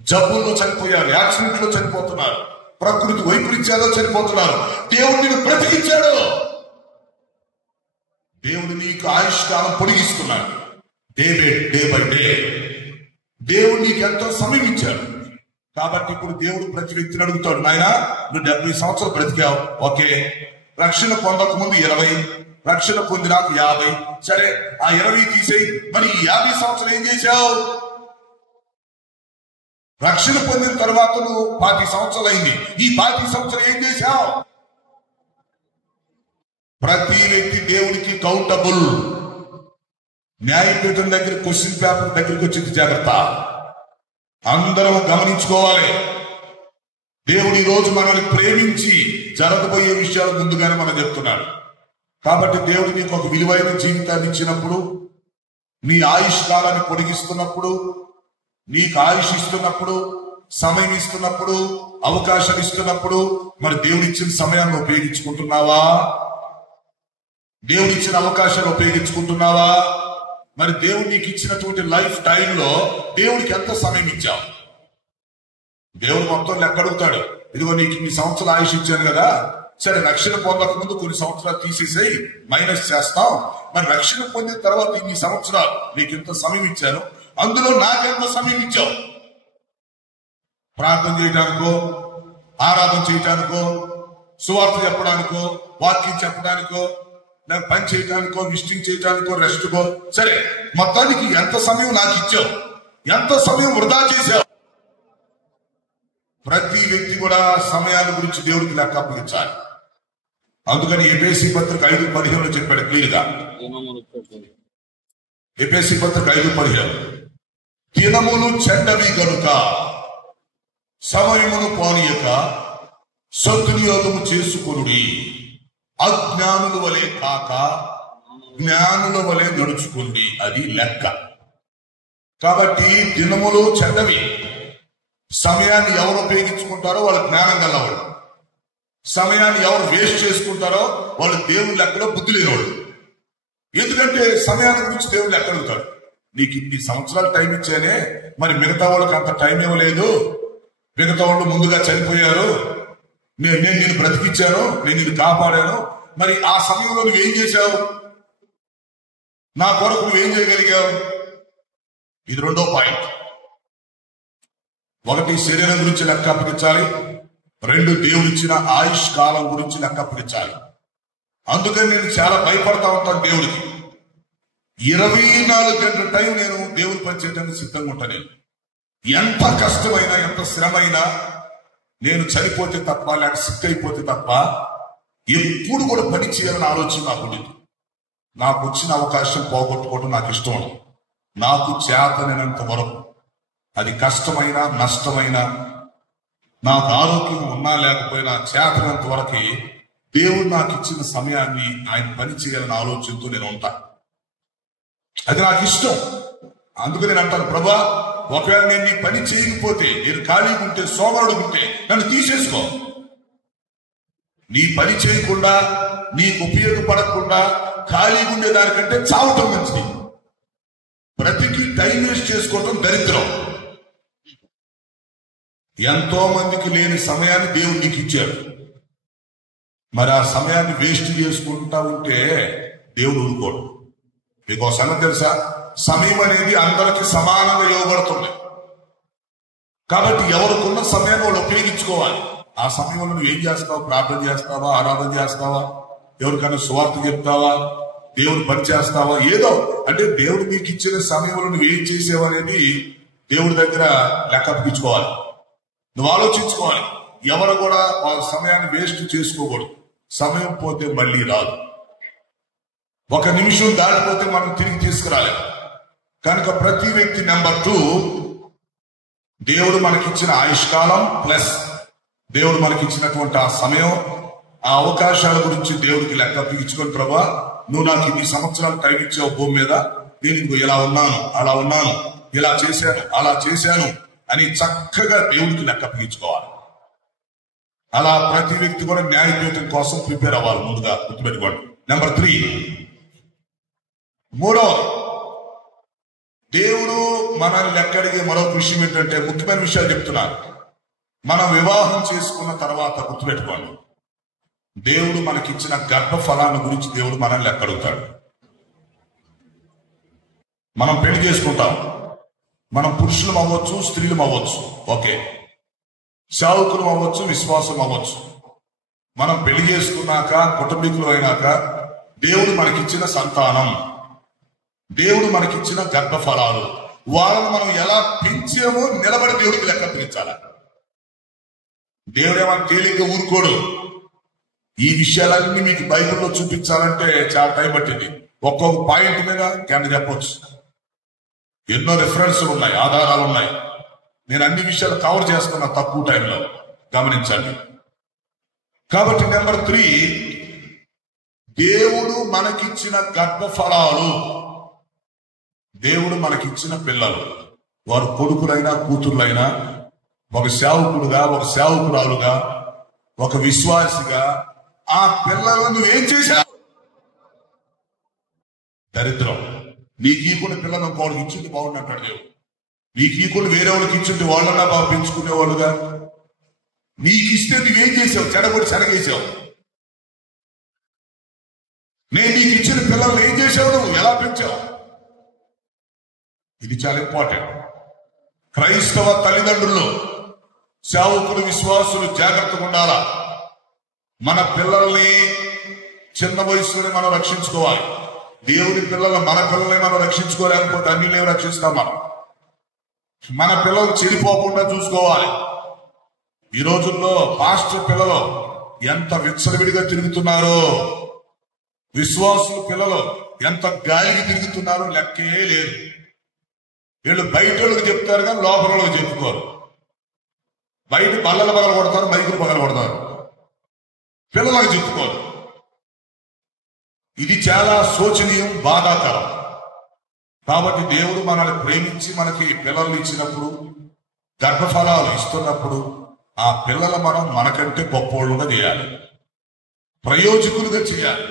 జబ్బుల్లో చనిపోయారు, యాక్సిడెంట్ లో చనిపోతున్నారు, ప్రకృతి వైపరీత్యాల్లో చనిపోతున్నారు. దేవుడు నిన్ను బ్రతికించాడు. దేవుడు నీకు ఆయుష్ కాలం పొడిగిస్తున్నాడు. డే బై డే దేవుడు నీకు ఎంతో సమయం ఇచ్చాడు. కాబట్టి ఇప్పుడు దేవుడు ప్రతి వ్యక్తిని అడుగుతాడు, నాయనా నువ్వు 70 సంవత్సరాలు బ్రతికావు, ఓకే. రక్షణ పొందక ముందు 20, రక్షణ పొందినాక 50. సరే, ఆ 20 తీసేయి. మరి ఈ 50 సంవత్సరాలు ఏం చేశావు? రక్షణ పొందిన తర్వాత నువ్వు 50 సంవత్సరాలు అయింది. ఈ 50 సంవత్సరాలు ఏం చేశావు? ప్రతి వ్యక్తి దేవుడికి కౌంటబుల్. న్యాయపీఠం దగ్గర క్వశ్చన్ పేపర్ దగ్గరికి వచ్చింది, జాగ్రత్త. అందరం గమనించుకోవాలి. దేవుడు ఈ రోజు మనల్ని ప్రేమించి జరగబోయే విషయాలు ముందుగానే మనం చెప్తున్నాడు. కాబట్టి దేవుడు నీకు ఒక విలువైన జీవితాన్ని ఇచ్చినప్పుడు, నీ ఆయుష్ కాలాన్ని పొడిగిస్తున్నప్పుడు, నీకు ఆయుష్ ఇస్తున్నప్పుడు, సమయం ఇస్తున్నప్పుడు, అవకాశం ఇస్తున్నప్పుడు, మరి దేవుడిచ్చిన సమయాన్ని ఉపయోగించుకుంటున్నావా? దేవుడిచ్చిన అవకాశాన్ని ఉపయోగించుకుంటున్నావా? మరి దేవుడు నీకు ఇచ్చినటువంటి లైఫ్ టైంలో దేవుడికి ఎంత సమయం ఇచ్చావు? దేవుడు మొత్తం లెక్క అడుగుతాడు. ఇదిగో నీకు ఇన్ని సంవత్సరాలు ఆయుష్ ఇచ్చాను కదా, సరే రక్షణ పొందక ముందు కొన్ని సంవత్సరాలు తీసేసేయి, మైనస్ చేస్తాం. మరి రక్షణ పొందిన తర్వాత ఇన్ని సంవత్సరాలు నీకు ఎంత సమయం ఇచ్చాను, అందులో నాకెంత సమయం ఇచ్చావు? ప్రార్థన చేయడానికో, ఆరాధన చేయడానికో, సువార్త చెప్పడానికో, వాక్యం చెప్పడానికో, నాకు పని చేయడానికో, విజిటింగ్ చేయడానికో, రెస్ట్కో, సరే మొత్తానికి ఎంత సమయం నాకు ఇచ్చావు? ఎంత సమయం వృధా చేశావు? ప్రతి వ్యక్తి కూడా సమయాల గురించి దేవుడికి లెక్క అప్పగించాలి. అందుకని ఎఫెసీ పత్రిక 5:15 చెప్పాడు క్లియర్గా. ఎఫెసీ పత్రిక 5:15 దినములు చెడ్డవి గనుక సమయమును పోనీయక సద్వినియోగము చేసుకొనుడి, అజ్ఞానుల వలె కాక జ్ఞానుల వలె నడుచుకోండి. అది లెక్క. కాబట్టి దినములు చెడ్డవి. సమయాన్ని ఎవరు ఉపయోగించుకుంటారో వాళ్ళు జ్ఞానం గలవాడు, సమయాన్ని ఎవరు వేస్ట్ చేసుకుంటారో వాళ్ళు దేవుని లెక్కలో బుద్ధి లేనివాడు. ఎందుకంటే సమయాన్ని గురించి దేవుడు లెక్క అడుగుతాడు. నీకు ఇన్ని సంవత్సరాలు టైం ఇచ్చానే, మరి మిగతా వాళ్ళకి అంత టైం ఇవ్వలేదు, మిగతా వాళ్ళు ముందుగా చనిపోయారు, నేను బ్రతికిచ్చాను, నేను నిన్ను కాపాడాను, మరి ఆ సమయంలో నువ్వేం చేశావు? నా కొరకు నువ్వేం చేయగలిగావు? ఇది రెండో పాయింట్. ఒకటి శరీరం గురించి లెక్క అప్పగించాలి, రెండు దేవుడిచ్చిన ఆయుష్ కాలం గురించి లెక్క అప్పగించాలి. అందుకని నేను చాలా భయపడతా ఉంటాను దేవుడికి. 24 గంటల టైం నేను దేవుడి పని చేయడానికి సిద్ధంగా ఉంటాను. ఎంత కష్టమైనా, ఎంత శ్రమైనా, నేను చనిపోతే తప్ప, లేక సిక్ అయిపోతే తప్ప ఎప్పుడు కూడా పని చేయాలని ఆలోచన నాకు ఉండేది. నాకు వచ్చిన అవకాశం పోగొట్టుకోవడం నాకు ఇష్టం ఉండదు. నాకు చేతనైనంత వరకు, అది కష్టమైనా నష్టమైనా, నాకు ఆరోగ్యం ఉన్నా లేకపోయినా, చేతనంత వరకు దేవుడు నాకు ఇచ్చిన సమయాన్ని ఆయన పని చేయాలని ఆలోచనతో నేను ఉంటాను. అది నాకు ఇష్టం. అందుకని నేను అంటాను, ప్రభా ఒకవేళ నేను నీ పని చేయకపోతే, నేను ఖాళీగా ఉంటే, సోమరుడు ఉంటే నన్ను తీసేసుకో. నీ పని చేయకుండా, నీకు ఉపయోగపడకుండా ఖాళీగా ఉండే దానికంటే చావటం మంచిది. బ్రతికి టైం వేస్ట్ చేసుకోవటం దరిద్రం. ఎంతో మందికి లేని సమయాన్ని దేవుడు నీకు ఇచ్చాడు. మరి ఆ సమయాన్ని వేస్ట్ చేసుకుంటా ఉంటే దేవుడు ఊరుకోడు. మీకు ఒక సంగతి తెలుసా? సమయం అనేది అందరికి సమానంగా ఇవ్వబడుతుంది. కాబట్టి ఎవరికున్న సమయాన్ని వాళ్ళు ఉపయోగించుకోవాలి. ఆ సమయంలో నువ్వు ఏం చేస్తావు? ప్రార్థన చేస్తావా? ఆరాధన చేస్తావా? ఎవరికైనా సువార్త చెప్తావా? దేవుడు పని చేస్తావా? ఏదో అంటే దేవుడు మీకు ఇచ్చిన సమయంలో నువ్వు ఏం చేసావు అనేది దేవుడి దగ్గర లెక్క అప్పగించుకోవాలి. నువ్వు ఆలోచించుకోవాలి. ఎవరు కూడా వాళ్ళ సమయాన్ని వేస్ట్ చేసుకోకూడదు. సమయం పోతే మళ్ళీ రాదు. ఒక నిమిషం దాటిపోతే మనం తిరిగి తీసుకురాలేదు. కనుక ప్రతి వ్యక్తి నెంబర్ 2, దేవుడు మనకిచ్చిన ఆయుష్కాలం ప్లస్ దేవుడు మనకిచ్చినటువంటి ఆ సమయం, ఆ అవకాశాల గురించి దేవుడికి లెక్క అప్పగించుకొని, ప్రభా నువ్వు నాకు ఇన్ని సంవత్సరాలు టైం ఇచ్చావు భూమి మీద, నేను ఇంకో ఇలా ఉన్నాను, అలా ఉన్నాను, ఇలా చేశాను, అలా చేశాను అని చక్కగా దేవుడికి లెక్క అప్పగించుకోవాలి. అలా ప్రతి వ్యక్తి కూడా న్యాయపీఠం కోసం ప్రిపేర్ అవ్వాలి. ముందుగా గుర్తుపెట్టుకోండి. నెంబర్ 3, మూడవది, దేవుడు మనల్ని లెక్కడిగే మరొక విషయం ఏంటంటే, ముఖ్యమైన విషయాలు చెప్తున్నారు. మనం వివాహం చేసుకున్న తర్వాత గుర్తుపెట్టుకోండి, దేవుడు మనకిచ్చిన గర్భ ఫలాన్ని గురించి దేవుడు మనల్ని లెక్కడుగుతాడు. మనం పెళ్లి చేసుకుంటాం, మనం పురుషులం అవ్వచ్చు, స్త్రీలం అవ్వచ్చు, ఓకే, సేవకులం అవ్వచ్చు, విశ్వాసం అవ్వచ్చు. మనం పెళ్లి చేసుకున్నాక, కుటుంబీకులు అయినాక, దేవుడు మనకిచ్చిన సంతానం, దేవుడు మనకిచ్చిన గర్భ ఫలాలు, వాళ్ళని మనం ఎలా పెంచామో నిలబడి దేవుడికి లెక్క అప్పగించాలి. దేవుడు ఏమైనా తేలిగ్గా ఊరుకోడు. ఈ విషయాలన్నీ మీకు బైబిల్లో చూపించాలంటే చాలా టైం పట్టింది. ఒక్కొక్క పాయింట్ మీద గంట చెప్పొచ్చు. ఎన్నో రెఫరెన్స్లు ఉన్నాయి, ఆధారాలు ఉన్నాయి. నేను అన్ని విషయాలు కవర్ చేస్తున్నా తక్కువ టైంలో, గమనించండి. కాబట్టి నెంబర్ 3, దేవుడు మనకిచ్చిన గర్భ ఫలాలు, దేవుడు మనకిచ్చిన పిల్లలు, వారు కొడుకులైనా కూతుర్లైనా, ఒక సేవకుడుగా, ఒక సేవకురాలుగా, ఒక విశ్వాసిగా ఆ పిల్లలను నువ్వేం చేశావు? దరిద్రం. నీకు ఈకున్న పిల్లలు ఇంకోళ్ళకి ఇచ్చింది బాగుండి అంటాడు దేవుడు. నీకు ఈకులు వేరే వాళ్ళకి ఇచ్చింది వాళ్ళన్నా బాగా పెంచుకునేవాళ్ళుగా. నీకు ఇస్తే నువ్వేం చేసావు? చెడగొట్టి చెడగేసావు. నేను నీకు ఇచ్చిన పిల్లల్ని ఏం చేసావు? నువ్వు ఎలా పెంచావు? ఇది చాలా ఇంపార్టెంట్. క్రైస్తవ తల్లిదండ్రులు, సేవకులు, విశ్వాసులు జాగ్రత్తగా ఉండాలా. మన పిల్లల్ని చిన్న వయసులోనే మనం రక్షించుకోవాలి. దేవుని పిల్లలు, మన పిల్లల్ని మనం రక్షించుకోలేకపోతే అన్నిలేం రక్షిస్తాం మనం. మన పిల్లలు చెడిపోకుండా చూసుకోవాలి. ఈ రోజుల్లో పాస్టర్ పిల్లలు ఎంత విచ్చలవిడిగా తిరుగుతున్నారో, విశ్వాసుల పిల్లలు ఎంత గాలికి తిరుగుతున్నారో లెక్కే లేదు. వీళ్ళు బయట వాళ్ళకి చెప్తారు కానీ లోపల వాళ్ళకి చెప్పుకోరు. బయట బల్లలు పగల కొడతారు, మైకులు పగల కొడతారు, పిల్లలకు చెప్పుకోరు. ఇది చాలా శోచనీయం, బాధాకరం. కాబట్టి దేవుడు మనల్ని ప్రేమించి మనకి పిల్లల్ని ఇచ్చినప్పుడు, గర్భఫలాలు ఇస్తున్నప్పుడు ఆ పిల్లలు మనం మనకంటే గొప్పోళ్ళుగా చేయాలి, ప్రయోజకులుగా చేయాలి.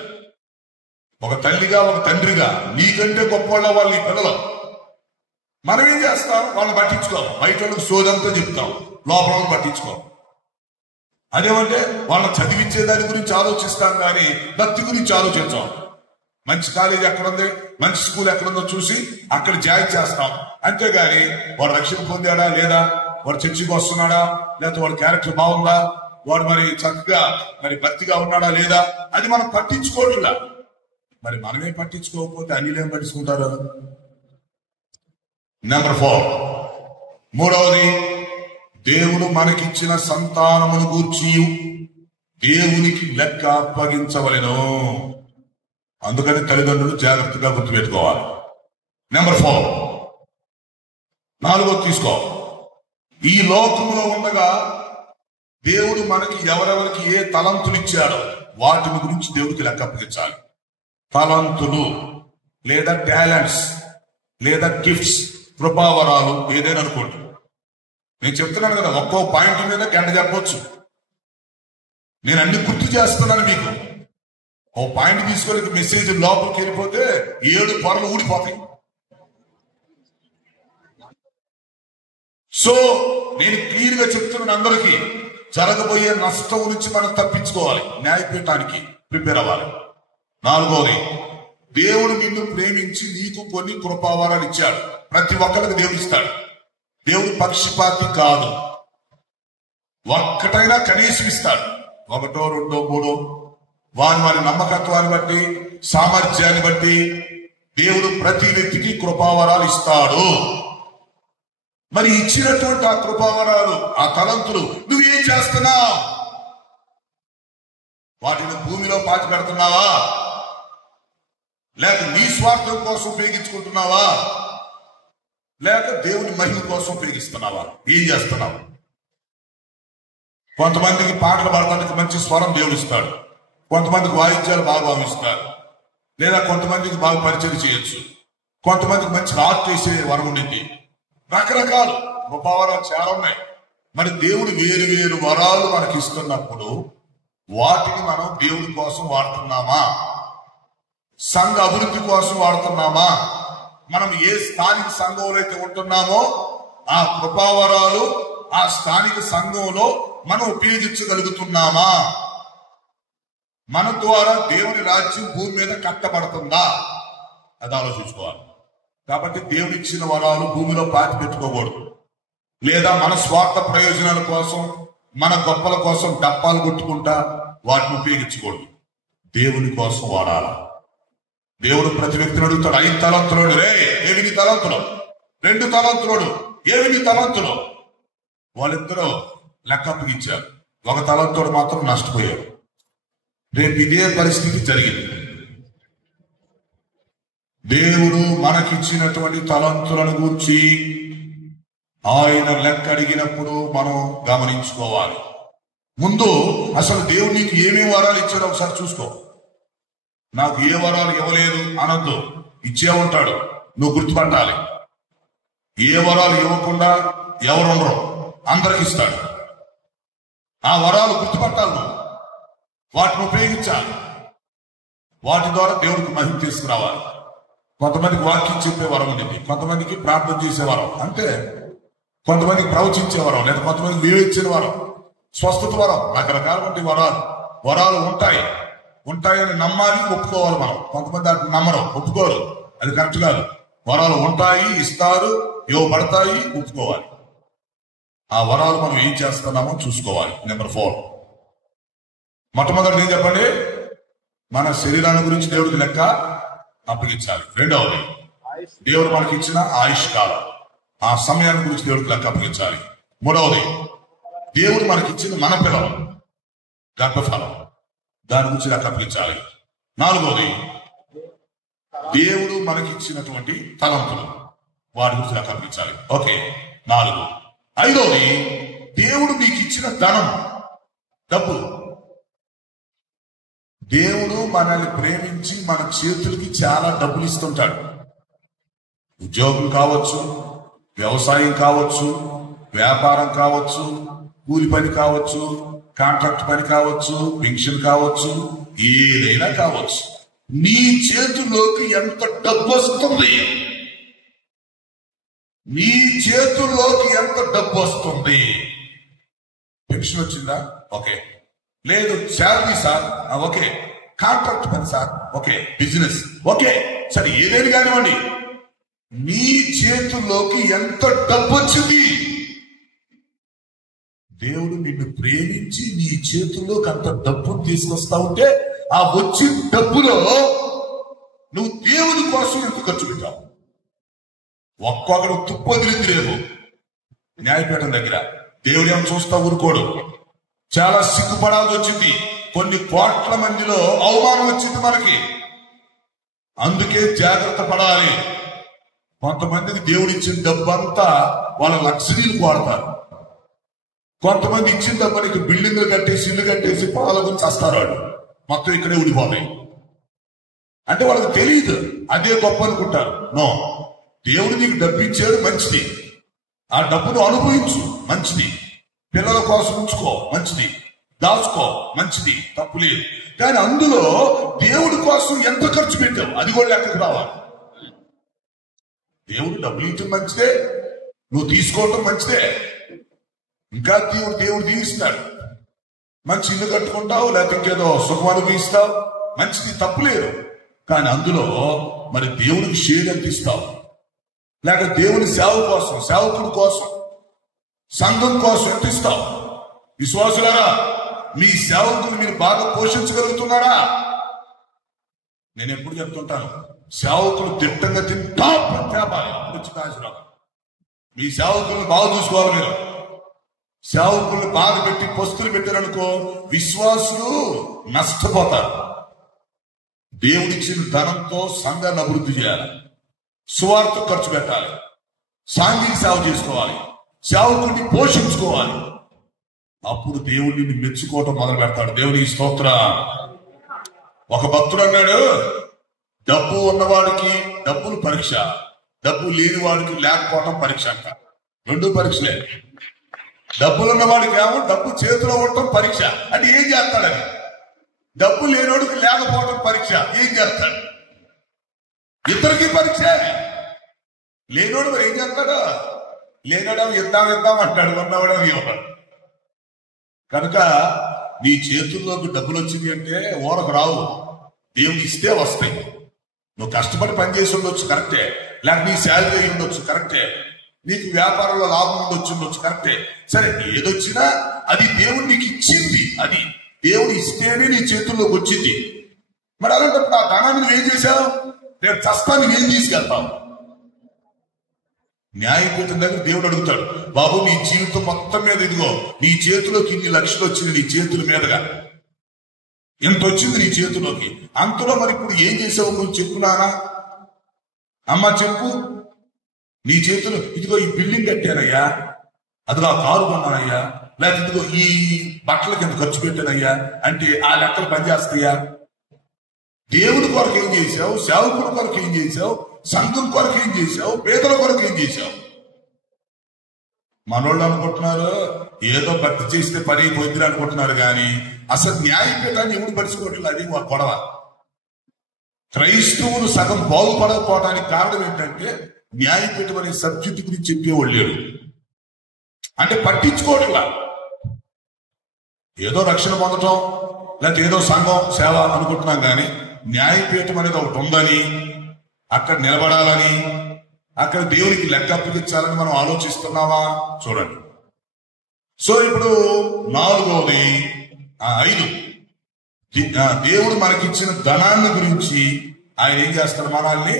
ఒక తల్లిగా, ఒక తండ్రిగా నీకంటే గొప్పవాళ్ళ వాళ్ళు ఈ పిల్లలు. మనం ఏం చేస్తాం? వాళ్ళని పట్టించుకోం. బయట వాళ్ళకి సోదంతా చెప్తాం, లోపల వాళ్ళని పట్టించుకోం. అదేమంటే వాళ్ళని చదివించే దాని గురించి ఆలోచిస్తాం కానీ భక్తి గురించి ఆలోచించాం. మంచి కాలేజీ ఎక్కడుంది, మంచి స్కూల్ ఎక్కడుందో చూసి అక్కడ జాయిన్ చేస్తాం. అంతేగాని వాడు రక్షణ పొందాడా లేదా, వాడు చర్చికి వస్తున్నాడా, లేకపోతే వాడి క్యారెక్టర్ బాగుందా, వాడు మరి చక్కగా మరి భక్తిగా ఉన్నాడా లేదా, అది మనం పట్టించుకోవట్లా. మరి మనమే పట్టించుకోకపోతే అన్నిలేం పట్టించుకుంటారు? నెంబర్ 4, మూడవది, దేవుడు మనకిచ్చిన సంతానమును గూర్చి దేవునికి లెక్క అప్పగించవలెను. అందుకని తల్లిదండ్రులు జాగ్రత్తగా గుర్తుపెట్టుకోవాలి. నెంబర్ 4, 4 తీసుకో. ఈ లోకంలో ఉండగా దేవుడు మనకి ఎవరెవరికి ఏ తలంతులు ఇచ్చాడో వాటిని గురించి దేవుడికి లెక్క అప్పగించాలి. తలంతులు లేదా టాలెంట్స్ లేదా గిఫ్ట్స్, కృపావరాలు ఏదైనా అనుకోండి. నేను చెప్తున్నాను కదా, ఒక్కో పాయింట్ మీద గంట చెప్పొచ్చు. నేను అన్ని గుర్తు చేస్తున్నాను మీకు. ఓ పాయింట్ తీసుకొని మెసేజ్ లోపలికి వెళ్ళిపోతే 7 పొరలు ఊడిపోతాయి. సో నేను క్లియర్ గా చెప్తున్నాను అందరికీ, జరగబోయే నష్టం నుంచి మనం తప్పించుకోవాలి, న్యాయపీఠానికి ప్రిపేర్ అవ్వాలి. 4వది, దేవుడు నిన్ను ప్రేమించి నీకు కొన్ని కృపావరాలు ఇచ్చాడు. ప్రతి ఒక్కరికి దేవుడు ఇస్తాడు. దేవుడు పక్షపాతి కాదు. ఒక్కటైనా కనీసం ఇస్తాడు. 1, 2, 3 వారి నమ్మకత్వాన్ని బట్టి, సామర్థ్యాన్ని బట్టి దేవుడు ప్రతి వ్యక్తికి కృపావరాలు ఇస్తాడు. మరి ఇచ్చినటువంటి ఆ కృపావరాలు, ఆ తలంతులు నువ్వేం చేస్తున్నావు? వాటిని భూమిలో పాతి పెడుతున్నావా, లేక నీ స్వార్థం కోసం ఉపయోగించుకుంటున్నావా, లేక దేవుని మహిమ కోసం ఉపయోగిస్తున్నావా? ఏం చేస్తున్నావు? కొంతమందికి పాటలు పాడడానికి మంచి స్వరం దేవుడు ఇస్తాడు, కొంతమందికి వాయిద్యాలు బాగా భావిస్తారు, లేదా కొంతమందికి బాగా పరిచయం చేయొచ్చు, కొంతమందికి మంచి ఆర్ట్ వేసే వరం ఉండింది. రకరకాలు కృపావరాలు చాలా ఉన్నాయి. మరి దేవుడు వేరు వేరు వరాలు మనకి ఇస్తున్నప్పుడు వాటిని మనం దేవుడి కోసం వాడుతున్నామా, సంఘ అభివృద్ధి కోసం వాడుతున్నామా? మనం ఏ స్థానిక సంఘంలో అయితే ఉంటున్నామో ఆ కృపావరాలు ఆ స్థానిక సంఘంలో మనం ఉపయోగించగలుగుతున్నామా? మన ద్వారా దేవుని రాజ్యం భూమి మీద కట్టబడుతుందా? అది ఆలోచించుకోవాలి. కాబట్టి దేవుడు ఇచ్చిన వరాలు భూమిలో పాతి పెట్టుకోకూడదు, లేదా మన స్వార్థ ప్రయోజనాల కోసం, మన గొప్పల కోసం డప్పాలు కొట్టుకుంటా వాటిని ఉపయోగించకూడదు. దేవుని కోసం వాడాలా. దేవుడు ప్రతి వ్యక్తిని అడుగుతాడు, 5 తలంతులోడు, రే ఏవి నీ తలంతులు? 2 తలంతులోడు, ఏవి నీ తలంతులు? వాళ్ళిద్దరూ లెక్క అప్పగించారు. 1 తలంతుడు మాత్రం నష్టపోయారు. రేపు ఇదే పరిస్థితి జరిగింది. దేవుడు మనకిచ్చినటువంటి తలంతులను గురించి ఆయన లెక్క అడిగినప్పుడు మనం గమనించుకోవాలి. ముందు అసలు దేవుడు నీకు ఏమేమి వరాలు ఇచ్చాడో ఒకసారి చూసుకో. నాకు ఏ వరాలు ఇవ్వలేదు అనొద్దు, ఇచ్చే ఉంటాడు, నువ్వు గుర్తుపట్టాలి. ఏ వరాలు ఇవ్వకుండా ఎవరు ఉండరు, అందరికి ఇస్తాడు. ఆ వరాలు గుర్తుపట్టాలి, నువ్వు వాటిని ఉపయోగించాలి. వాటి ద్వారా దేవుడికి మహిమ తీసుకురావాలి. కొంతమందికి వాక్యం చెప్పే వరం ఉండేది, కొంతమందికి ప్రార్థన చేసే వరం, అంటే కొంతమందికి ప్రవచించే వరం, లేదా కొంతమందికి వివేచన వరం, స్వస్థత వరం, రకరకాల వరాలు ఉంటాయని నమ్మాలి, ఒప్పుకోవాలి. మనం కొంతమంది దాన్ని నమ్మరు, ఒప్పుకోరు, అది కరెక్ట్ కాదు. వరాలు ఉంటాయి, ఇస్తారు, ఇవ్వబడతాయి, ఒప్పుకోవాలి. ఆ వరాలు మనం ఏం చేస్తున్నామో చూసుకోవాలి. నెంబర్ 4, మొట్టమొదటి ఏం చెప్పండి, మన శరీరాన్ని గురించి దేవుడికి లెక్క అప్పగించాలి. రెండవది, దేవుడు మనకి ఇచ్చిన ఆయుష్ కాలం, ఆ సమయాన్ని గురించి దేవుడికి లెక్క అప్పగించాలి. మూడవది, దేవుడు మనకి ఇచ్చిన మన పిల్లలు, గర్భఫలం, దాని గురించి లెక్క అప్పగించాలి. నాలుగవది, దేవుడు మనకి ఇచ్చినటువంటి తలంతులు, వాటి గురించి లెక్క అప్పగించాలి. ఓకే, 4. ఐదవది, దేవుడు మీకు ఇచ్చిన ధనం, డబ్బు. దేవుడు మనల్ని ప్రేమించి మన చేతులకి చాలా డబ్బులు ఇస్తుంటాడు. ఉద్యోగం కావచ్చు, వ్యవసాయం కావచ్చు, వ్యాపారం కావచ్చు, కూలి పని కావచ్చు, కాంట్రాక్ట్ పని కావచ్చు, పెన్షన్ కావచ్చు, ఏదైనా కావచ్చు. నీ చేతుల్లోకి ఎంత డబ్బు వస్తుంది, నీ చేతుల్లోకి ఎంత డబ్బు వస్తుంది? పెన్షన్ వచ్చిందా? ఓకే. లేదు, శాలరీ సార్, ఓకే. కాంట్రాక్ట్ పని సార్, ఓకే. Business, okay. సరే, ఏదైనా కానివ్వండి, నీ చేతుల్లోకి ఎంత డబ్బు వచ్చింది? దేవుడు నిన్ను ప్రేమించి నీ చేతుల్లోకి అంత డబ్బును తీసుకొస్తా ఉంటే, ఆ వచ్చిన డబ్బులో నువ్వు దేవుని కోసం ఎంత ఖర్చు పెట్టావు? ఒక్కొక్కడు తుప్పదిరిందిరేమో న్యాయపీఠం దగ్గర. దేవుడు ఏమో చూస్తా ఊరుకోడు. చాలా సిగ్గుపడాల్సి వచ్చింది. కొన్ని కోట్ల మందిలో అవమానం వచ్చింది మనకి. అందుకే జాగ్రత్త పడాలి. కొంతమందికి దేవుడు ఇచ్చిన డబ్బంతా వాళ్ళ లగ్జరీలు వాడతారు. కొంతమంది ఇచ్చిన డబ్బునికి బిల్డింగ్లు కట్టేసి, ఇల్లు కట్టేసి పొలాల గురించి వస్తారు. వాళ్ళు మొత్తం ఇక్కడే ఉండిపోతాయి. అంటే వాళ్ళకి తెలియదు, అదే గొప్ప అనుకుంటారు. నో, దేవుడు నీకు డబ్బు ఇచ్చాడు, మంచిది. ఆ డబ్బును అనుభవించు, మంచిది. పిల్లల కోసం ఉంచుకో, మంచిది. దాచుకో, మంచిది, తప్పు లేదు. కానీ అందులో దేవుడి కోసం ఎంత ఖర్చు పెట్టావు అది కూడా లెక్కకు రావాలి. దేవుడు డబ్బులు ఇచ్చడం మంచిదే, నువ్వు తీసుకోవటం మంచిదే. ఇంకా దేవుడు దీవిస్తాడు. మంచి ఇల్లు కట్టుకుంటావు, లేకపోతే ఇంకేదో సుఖం అనుభవిస్తావు, మంచిది, తప్పు లేదు. కానీ అందులో మరి దేవుడికి షేర్ ఎంత ఇస్తావు? లేక దేవుని సేవ కోసం, సేవకుడి కోసం, సంఘం కోసం ఎంత ఇస్తావు? విశ్వాసులారా, మీ సేవకుని మీరు బాగా పోషించగలుగుతున్నారా? నేను ఎప్పుడు చెప్తుంటాను, సేవకులు దిట్టంగా టాప్ తేపాలి. మీ సేవకులను బాగా చూసుకోవాలి. మీరు సేవకులను బాధ పెట్టి పస్తులు పెట్టారనుకో, విశ్వాసులు నష్టపోతారు. దేవుడిచ్చిన ధనంతో సంఘాన్ని అభివృద్ధి చేయాలి, సువార్త ఖర్చు పెట్టాలి, సాంఘిక సేవ చేసుకోవాలి, సేవకుడిని పోషించుకోవాలి. అప్పుడు దేవుడిని మెచ్చుకోవటం మొదలు పెడతాడు. దేవునికి స్తోత్రం. ఒక భక్తుడు అన్నాడు, డబ్బు ఉన్నవాడికి డబ్బులు పరీక్ష, డబ్బు లేని వాడికి లేకపోవటం పరీక్ష అంట. రెండు పరీక్షలే. డబ్బులు ఉన్నవాడికి ఏమో డబ్బు చేతిలో ఉండటం పరీక్ష, అంటే ఏం చేస్తాడని. డబ్బు లేనివాడికి లేకపోవటం పరీక్ష, ఏం చేస్తాడు? ఇద్దరికి పరీక్ష. లేనోడు మరి ఏం చేస్తాడు? లేనోడు ఇద్దాం అంటాడు, ఉన్నవాడు ఇవ్వడు. కనుక నీ చేతుల్లోకి డబ్బులు వచ్చింది అంటే ఓరకు రావు, దేవుడు ఇస్తే వస్తాయి. నువ్వు కష్టపడి పనిచేసి ఉండొచ్చు, కరెక్టే. లేక నీ శాలరీ ఉండొచ్చు, కరెక్టే. నీకు వ్యాపారంలో లాభం ఉండొచ్చు, కరెక్టే. సరే, ఏదొచ్చినా అది దేవుడు నీకు ఇచ్చింది. అది దేవుడు ఇస్తేనే నీ చేతుల్లోకి వచ్చింది. మరి అలాంటప్పుడు ఆ ధనాన్ని నువ్వేం చేశావు? రేపు చస్తాన్ని నేను తీసుకెళ్తావు. న్యాయపీఠం దగ్గర దేవుడు అడుగుతాడు, బాబు నీ జీవితం మొత్తం మీద ఇదిగో నీ చేతిలోకి ఇన్ని లక్షలు వచ్చింది, నీ చేతుల మీదుగా ఎంత వచ్చింది నీ చేతిలోకి, అంతలో మరి ఇప్పుడు ఏం చేసావు నువ్వు చెప్పునానా? అమ్మ చెప్పు. నీ చేతులు ఇదిగో ఈ బిల్డింగ్ కట్టానయ్యా, అదిగో ఆ కారు కొన్నానయ్యా, లేకపోతే ఇదిగో ఈ బట్టలకి ఎంత ఖర్చు పెట్టానయ్యా అంటే ఆ లెక్కలు పనిచేస్తాయా? దేవుడి కొరకు ఏం చేశావు? సేవకుడి కొరకు ఏం చేశావు? సంఘం కొరకు ఏం చేశావు? పేదల కొరకు ఏం చేశావు? మనోళ్ళు అనుకుంటున్నారు ఏదో భక్తి చేస్తే పని పోయింది అనుకుంటున్నారు, కానీ అసలు న్యాయపీఠాన్ని ఎవడు పరుచుకోవట్లేదు. అది గొడవ. క్రైస్తవులు సగం బాగుపడకపోవడానికి కారణం ఏంటంటే న్యాయపీఠం అనే సబ్జెక్టు గురించి చెప్పేవాళ్ళు లేరు. అంటే పట్టించుకోవట్లా. ఏదో రక్షణ పొందటం లేకపోతే ఏదో సంఘం సేవ అనుకుంటున్నాం కానీ న్యాయపీఠం అనేది ఒకటి ఉందని, అక్కడ నిలబడాలని, అక్కడ దేవునికి లెక్క అప్పగించాలని మనం ఆలోచిస్తున్నావా? చూడండి. సో ఇప్పుడు 4వది 5, దేవుడు మనకిచ్చిన ధనాన్ని గురించి ఆయన ఏం చేస్తాడు? మనల్ని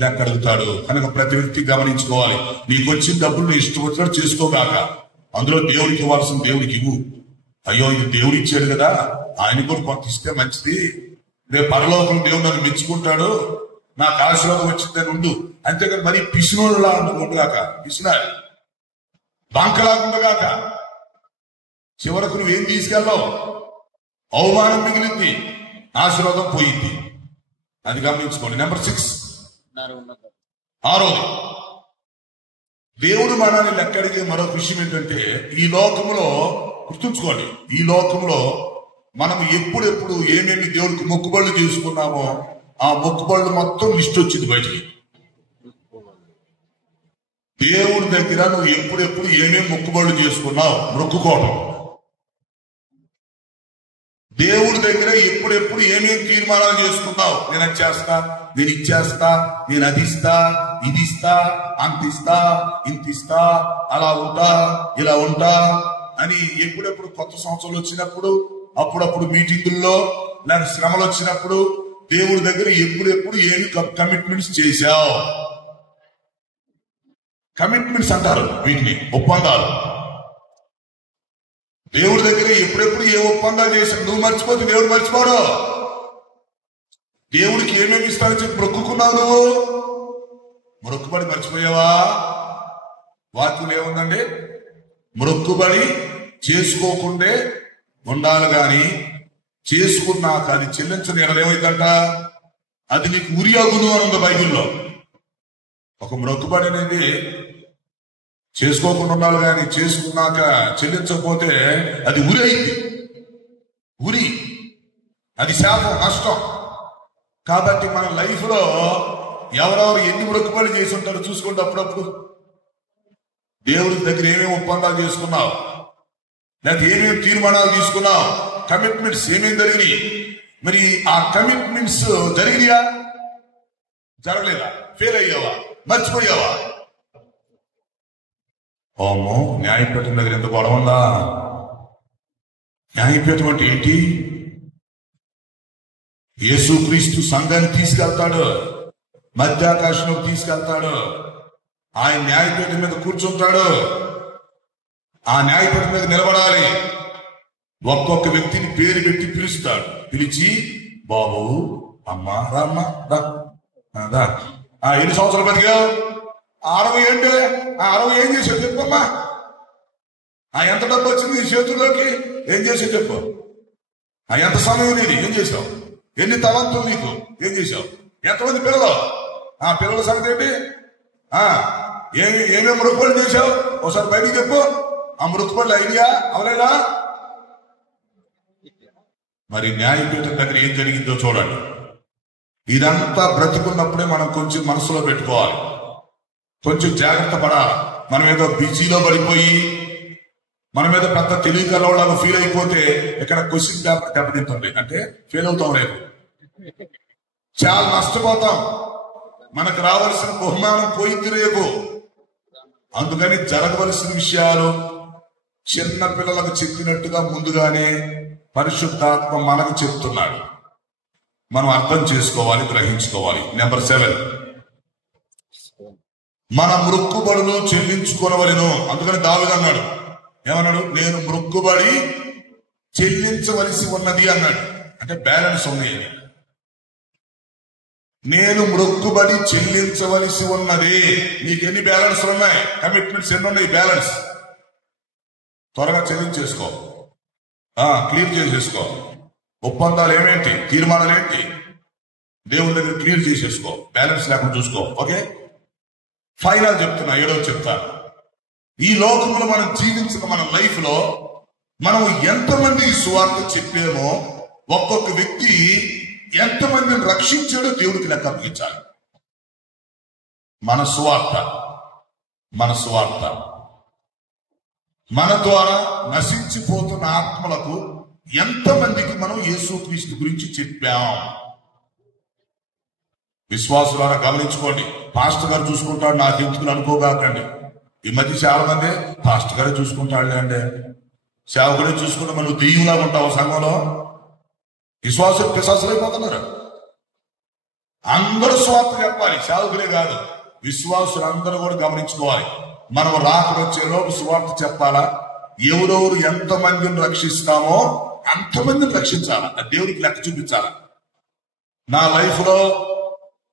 లెక్క అడుగుతాడు. కనుక ప్రతి వ్యక్తి గమనించుకోవాలి. నీకు వచ్చిన డబ్బులు నీ ఇష్టం వచ్చినట్టు చేసుకోగాక. అందులో దేవుడికి ఇవ్వాల్సిన దేవుడికి ఇవ్వు. అయ్యో ఇది దేవుడు ఇచ్చాడు కదా, ఆయన కూడా కొంత ఇస్తే మంచిది, రేపు పరలోకం దేవుడు నన్ను మెచ్చుకుంటాడు, నాకు ఆశీర్వాదం వచ్చిందని ఉండు. అంతేకాదు మరి పిసినోళ్ళలా ఉండగాక, పిసినారు బాంకలాగుండగాక. చివరకు నువ్వేం తీసుకెళ్ళావు? అవమానం మిగిలింది, ఆశీర్వాదం పోయింది. అది గమనించుకోండి. నెంబర్ 6, 6వది దేవుడు మనల్ని లెక్కడిగే మరొక విషయం ఏంటంటే, ఈ లోకంలో గుర్తుంచుకోండి, ఈ లోకంలో మనం ఎప్పుడెప్పుడు ఏమేమి దేవుడికి మొక్కుబళ్ళు చేసుకున్నామో ఆ మొక్కుబళ్ళు మొత్తం లిస్ట్ వచ్చింది బయటికి. దేవుడి దగ్గర నువ్వు ఎప్పుడెప్పుడు ఏమేమి మొక్కుబళ్ళు చేసుకున్నావు, మొక్కుకోవడం. దేవుడి దగ్గర ఎప్పుడెప్పుడు ఏమేమి తీర్మానాలు చేసుకున్నావు, నేను అది చేస్తా, నేను ఇచ్చేస్తా, నేను అది ఇస్తా, ఇది ఇస్తా, అంత ఇస్తా, ఇంత ఇస్తా, అలా ఉంటా, ఇలా ఉంటా అని ఎప్పుడెప్పుడు కొత్త సంవత్సరాలు వచ్చినప్పుడు, అప్పుడప్పుడు మీటింగుల్లో నాకు శ్రమలు వచ్చినప్పుడు దేవుడి దగ్గర ఎప్పుడెప్పుడు ఏమి కమిట్మెంట్స్ చేశావు. కమిట్మెంట్స్ అంటారు వీటిని, ఒప్పందాలు. దేవుడి దగ్గర ఎప్పుడెప్పుడు ఏ ఒప్పందాలు చేశావు. నువ్వు మర్చిపోతే దేవుడు మర్చిపోడు. దేవుడికి ఏమేమి ఇస్తానని చెప్పి మొక్కుకున్నావు, నువ్వు మొక్కుబడి మర్చిపోయావా? వాక్యం ఏముందండి? మొక్కుబడి చేసుకోకుండే ఉండాలి గాని చేసుకున్నాక అది చెల్లించని ఏమైందంట? అది నీకు ఉరి అగును అని ఉంది బైబిల్లో. ఒక మొక్కుబడి అనేది చేసుకోకుండా ఉండాలి కానీ చేసుకున్నాక చెల్లించకపోతే అది ఉరి అయింది. ఉరి, అది శాపం, నష్టం. కాబట్టి మన లైఫ్ లో ఎవరెవరు ఎన్ని మొక్కుబడి చేసి ఉంటారో చూసుకుంటే అప్పుడప్పుడు దేవుడి దగ్గర ఏమేమి ఒప్పందాలు చేసుకున్నావు, లేకపోతే ఏమేమి తీర్మానాలు తీసుకున్నావు, కమిట్మెంట్స్ ఏమేమి జరిగినాయి. మరి ఆ కమిట్మెంట్స్ జరిగినాయా, జరగలేదా? ఫెయిల్ అయ్యావా, మర్చిపోయావా? ఓమో, న్యాయపీఠం దగ్గర ఎంత గొడవ ఉందా? న్యాయపీఠం అంటే ఏంటి? యేసుక్రీస్తు సంఘాన్ని తీసుకెళ్తాడు, మధ్యాకాశంలోకి తీసుకెళ్తాడు. ఆయన న్యాయపీఠం మీద కూర్చుంటాడు. ఆ న్యాయపీఠం మీద నిలబడాలి. ఒక్కొక్క వ్యక్తిని పేరు పెట్టి పిలుస్తాడు. పిలిచి, బాబు, అమ్మా, రామ్మా, దా. ఎన్ని సంవత్సరాలు బతికావు? 60 ఏంటి? 60 ఏం చేసావు చెప్పమ్మా. ఎంత డబ్బు వచ్చింది నీ చేతుల్లోకి? ఏం చేసావు చెప్పు. ఎంత సమయం నీది? ఏం చేసావు? ఎన్ని తలంతులు నీకు? ఏం చేసావు? ఎంతమంది పిల్లలు? పిల్లల సంగతి ఏంటి? ఏమేమి మృక్కుబడులు చేశావు? ఒకసారి బయటికి చెప్పు. ఆ మృక్కుబడులు అయినా అవలేదా? మరి న్యాయపీఠం దగ్గర ఏం జరిగిందో చూడండి. ఇదంతా బ్రతుకున్నప్పుడే మనం కొంచెం మనసులో పెట్టుకోవాలి, కొంచెం జాగ్రత్త పడాలి. మనం ఏదో బిజీలో పడిపోయి మన మీద పెద్ద తెలియకలవడానికి ఫీల్ అయిపోతే ఇక్కడ క్వశ్చన్ పేపర్ దెబ్బతింటుంది, అంటే ఫెయిల్ అవుతాం, రేపు చాలా నష్టపోతాం. మనకు రావాల్సిన బహుమానం పోయింది రేపు. అందుకని జరగవలసిన విషయాలు చిన్న పిల్లలకు చెప్పినట్టుగా ముందుగానే పరిశుద్ధాత్మ మనకు చెప్తున్నాడు. మనం అర్థం చేసుకోవాలి, గ్రహించుకోవాలి. నెంబర్ 7, మన మృక్కుబడులు చెల్లించుకోనవలెను. అందుకని దావీదు అన్నాడు, ఏమన్నాడు? నేను మృక్కుబడి చెల్లించవలసి ఉన్నది అన్నాడు. అంటే బ్యాలెన్స్ ఉంది. నేను మృక్కుబడి చెల్లించవలసి ఉన్నది. నీకు ఎన్ని బ్యాలెన్స్ ఉన్నాయి? కమిట్మెంట్స్ ఎన్ని ఉన్నాయి? బ్యాలెన్స్ త్వరగా చెల్లించేసుకో, క్లియర్ చేసేసుకో. ఒప్పందాలు ఏమేంటి, తీర్మానాలు ఏంటి, దేవుని దగ్గర క్లియర్ చేసేసుకో, బ్యాలెన్స్ లేకుండా చూసుకో. ఓకే, ఫైనల్ చెప్తున్నా, 7వ చెప్తాను. ఈ లోకంలో మనం జీవించిన మన లైఫ్ లో మనం ఎంతమంది సువార్త చెప్పామో ఒక్కొక్క వ్యక్తి ఎంతమందిని రక్షించాడో దేవుడికి లెక్క అప్పగించాలి. మన సువార్త మన ద్వారా నశించిపోతున్న ఆత్మలకు ఎంతమందికి మనం యేసుక్రీస్తు గురించి చెప్పాం? విశ్వాసులారా గమనించుకోండి. పాస్టర్ గారు చూసుకుంటాడు, నాకెందుకు అనుకోగాకండి. ఈ మధ్య చాలా మంది పాస్టర్ గారే చూసుకుంటాడులే అండి, సేవకుడే చూసుకుంటే మనం దెయ్యంలాగా ఉంటావు సంఘంలో. విశ్వాసులు పిశాసులు అయిపోతున్నారు. అందరూ స్వార్థ చెప్పాలి, సేవకులే కాదు, విశ్వాసులు అందరూ కూడా గమనించుకోవాలి. మనం రాకడొచ్చే లోపు సువార్త చెప్పాలా? ఎవరెవరు ఎంతమందిని రక్షిస్తామో అంతమందిని రక్షించాలా, దేవుడికి లెక్క చూపించాలా. నా లైఫ్ లో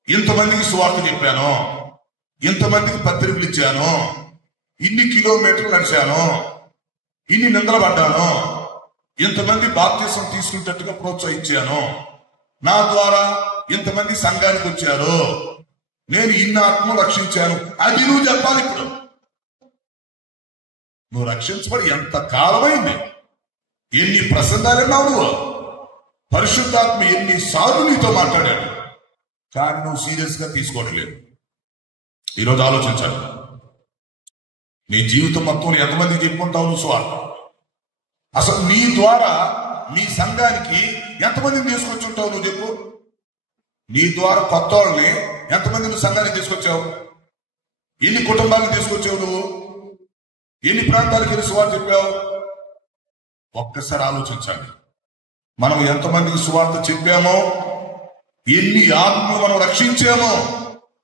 ఇంతమందికి సువార్త చెప్పాను, ఇంతమందికి పత్రికలు ఇచ్చాను, ఇన్ని కిలోమీటర్లు నడిచాను, ఇన్ని నిందలు పడ్డాను, ఇంతమంది బాప్తిసం తీసుకునేటట్టుగా ప్రోత్సహించాను, నా ద్వారా ఇంతమంది సంఘానికి వచ్చారు, నేను ఇన్ని ఆత్మ రక్షించాను, అది నువ్వు చెప్పాలి. ఇప్పుడు నువ్వు రక్షించబడి ఎంత కాలమైంది, ఎన్ని ప్రసంగాలు విన్నావు నువ్వు, పరిశుద్ధాత్మ ఎన్నిసార్లు నీతో మాట్లాడాడు, కానీ నువ్వు సీరియస్ గా తీసుకోవట్లేదు. ఈరోజు ఆలోచించాలి, నీ జీవితం మొత్తం ఎంతమందికి చెప్పుకుంటావు నువ్వు సువార్త? అసలు నీ ద్వారా నీ సంఘానికి ఎంతమందిని తీసుకొచ్చి ఉంటావు నువ్వు చెప్పు. నీ ద్వారా కొత్త వాళ్ళని ఎంతమంది నువ్వు సంఘానికి తీసుకొచ్చావు? ఎన్ని కుటుంబాలను తీసుకొచ్చావు నువ్వు? ఎన్ని ప్రాంతాలకు వెళ్ళి సువార్త చెప్పావు? ఒక్కసారి ఆలోచించాలి. మనం ఎంతమందికి సువార్త చెప్పామో, ఎన్ని ఆత్మలు మనం రక్షించామో,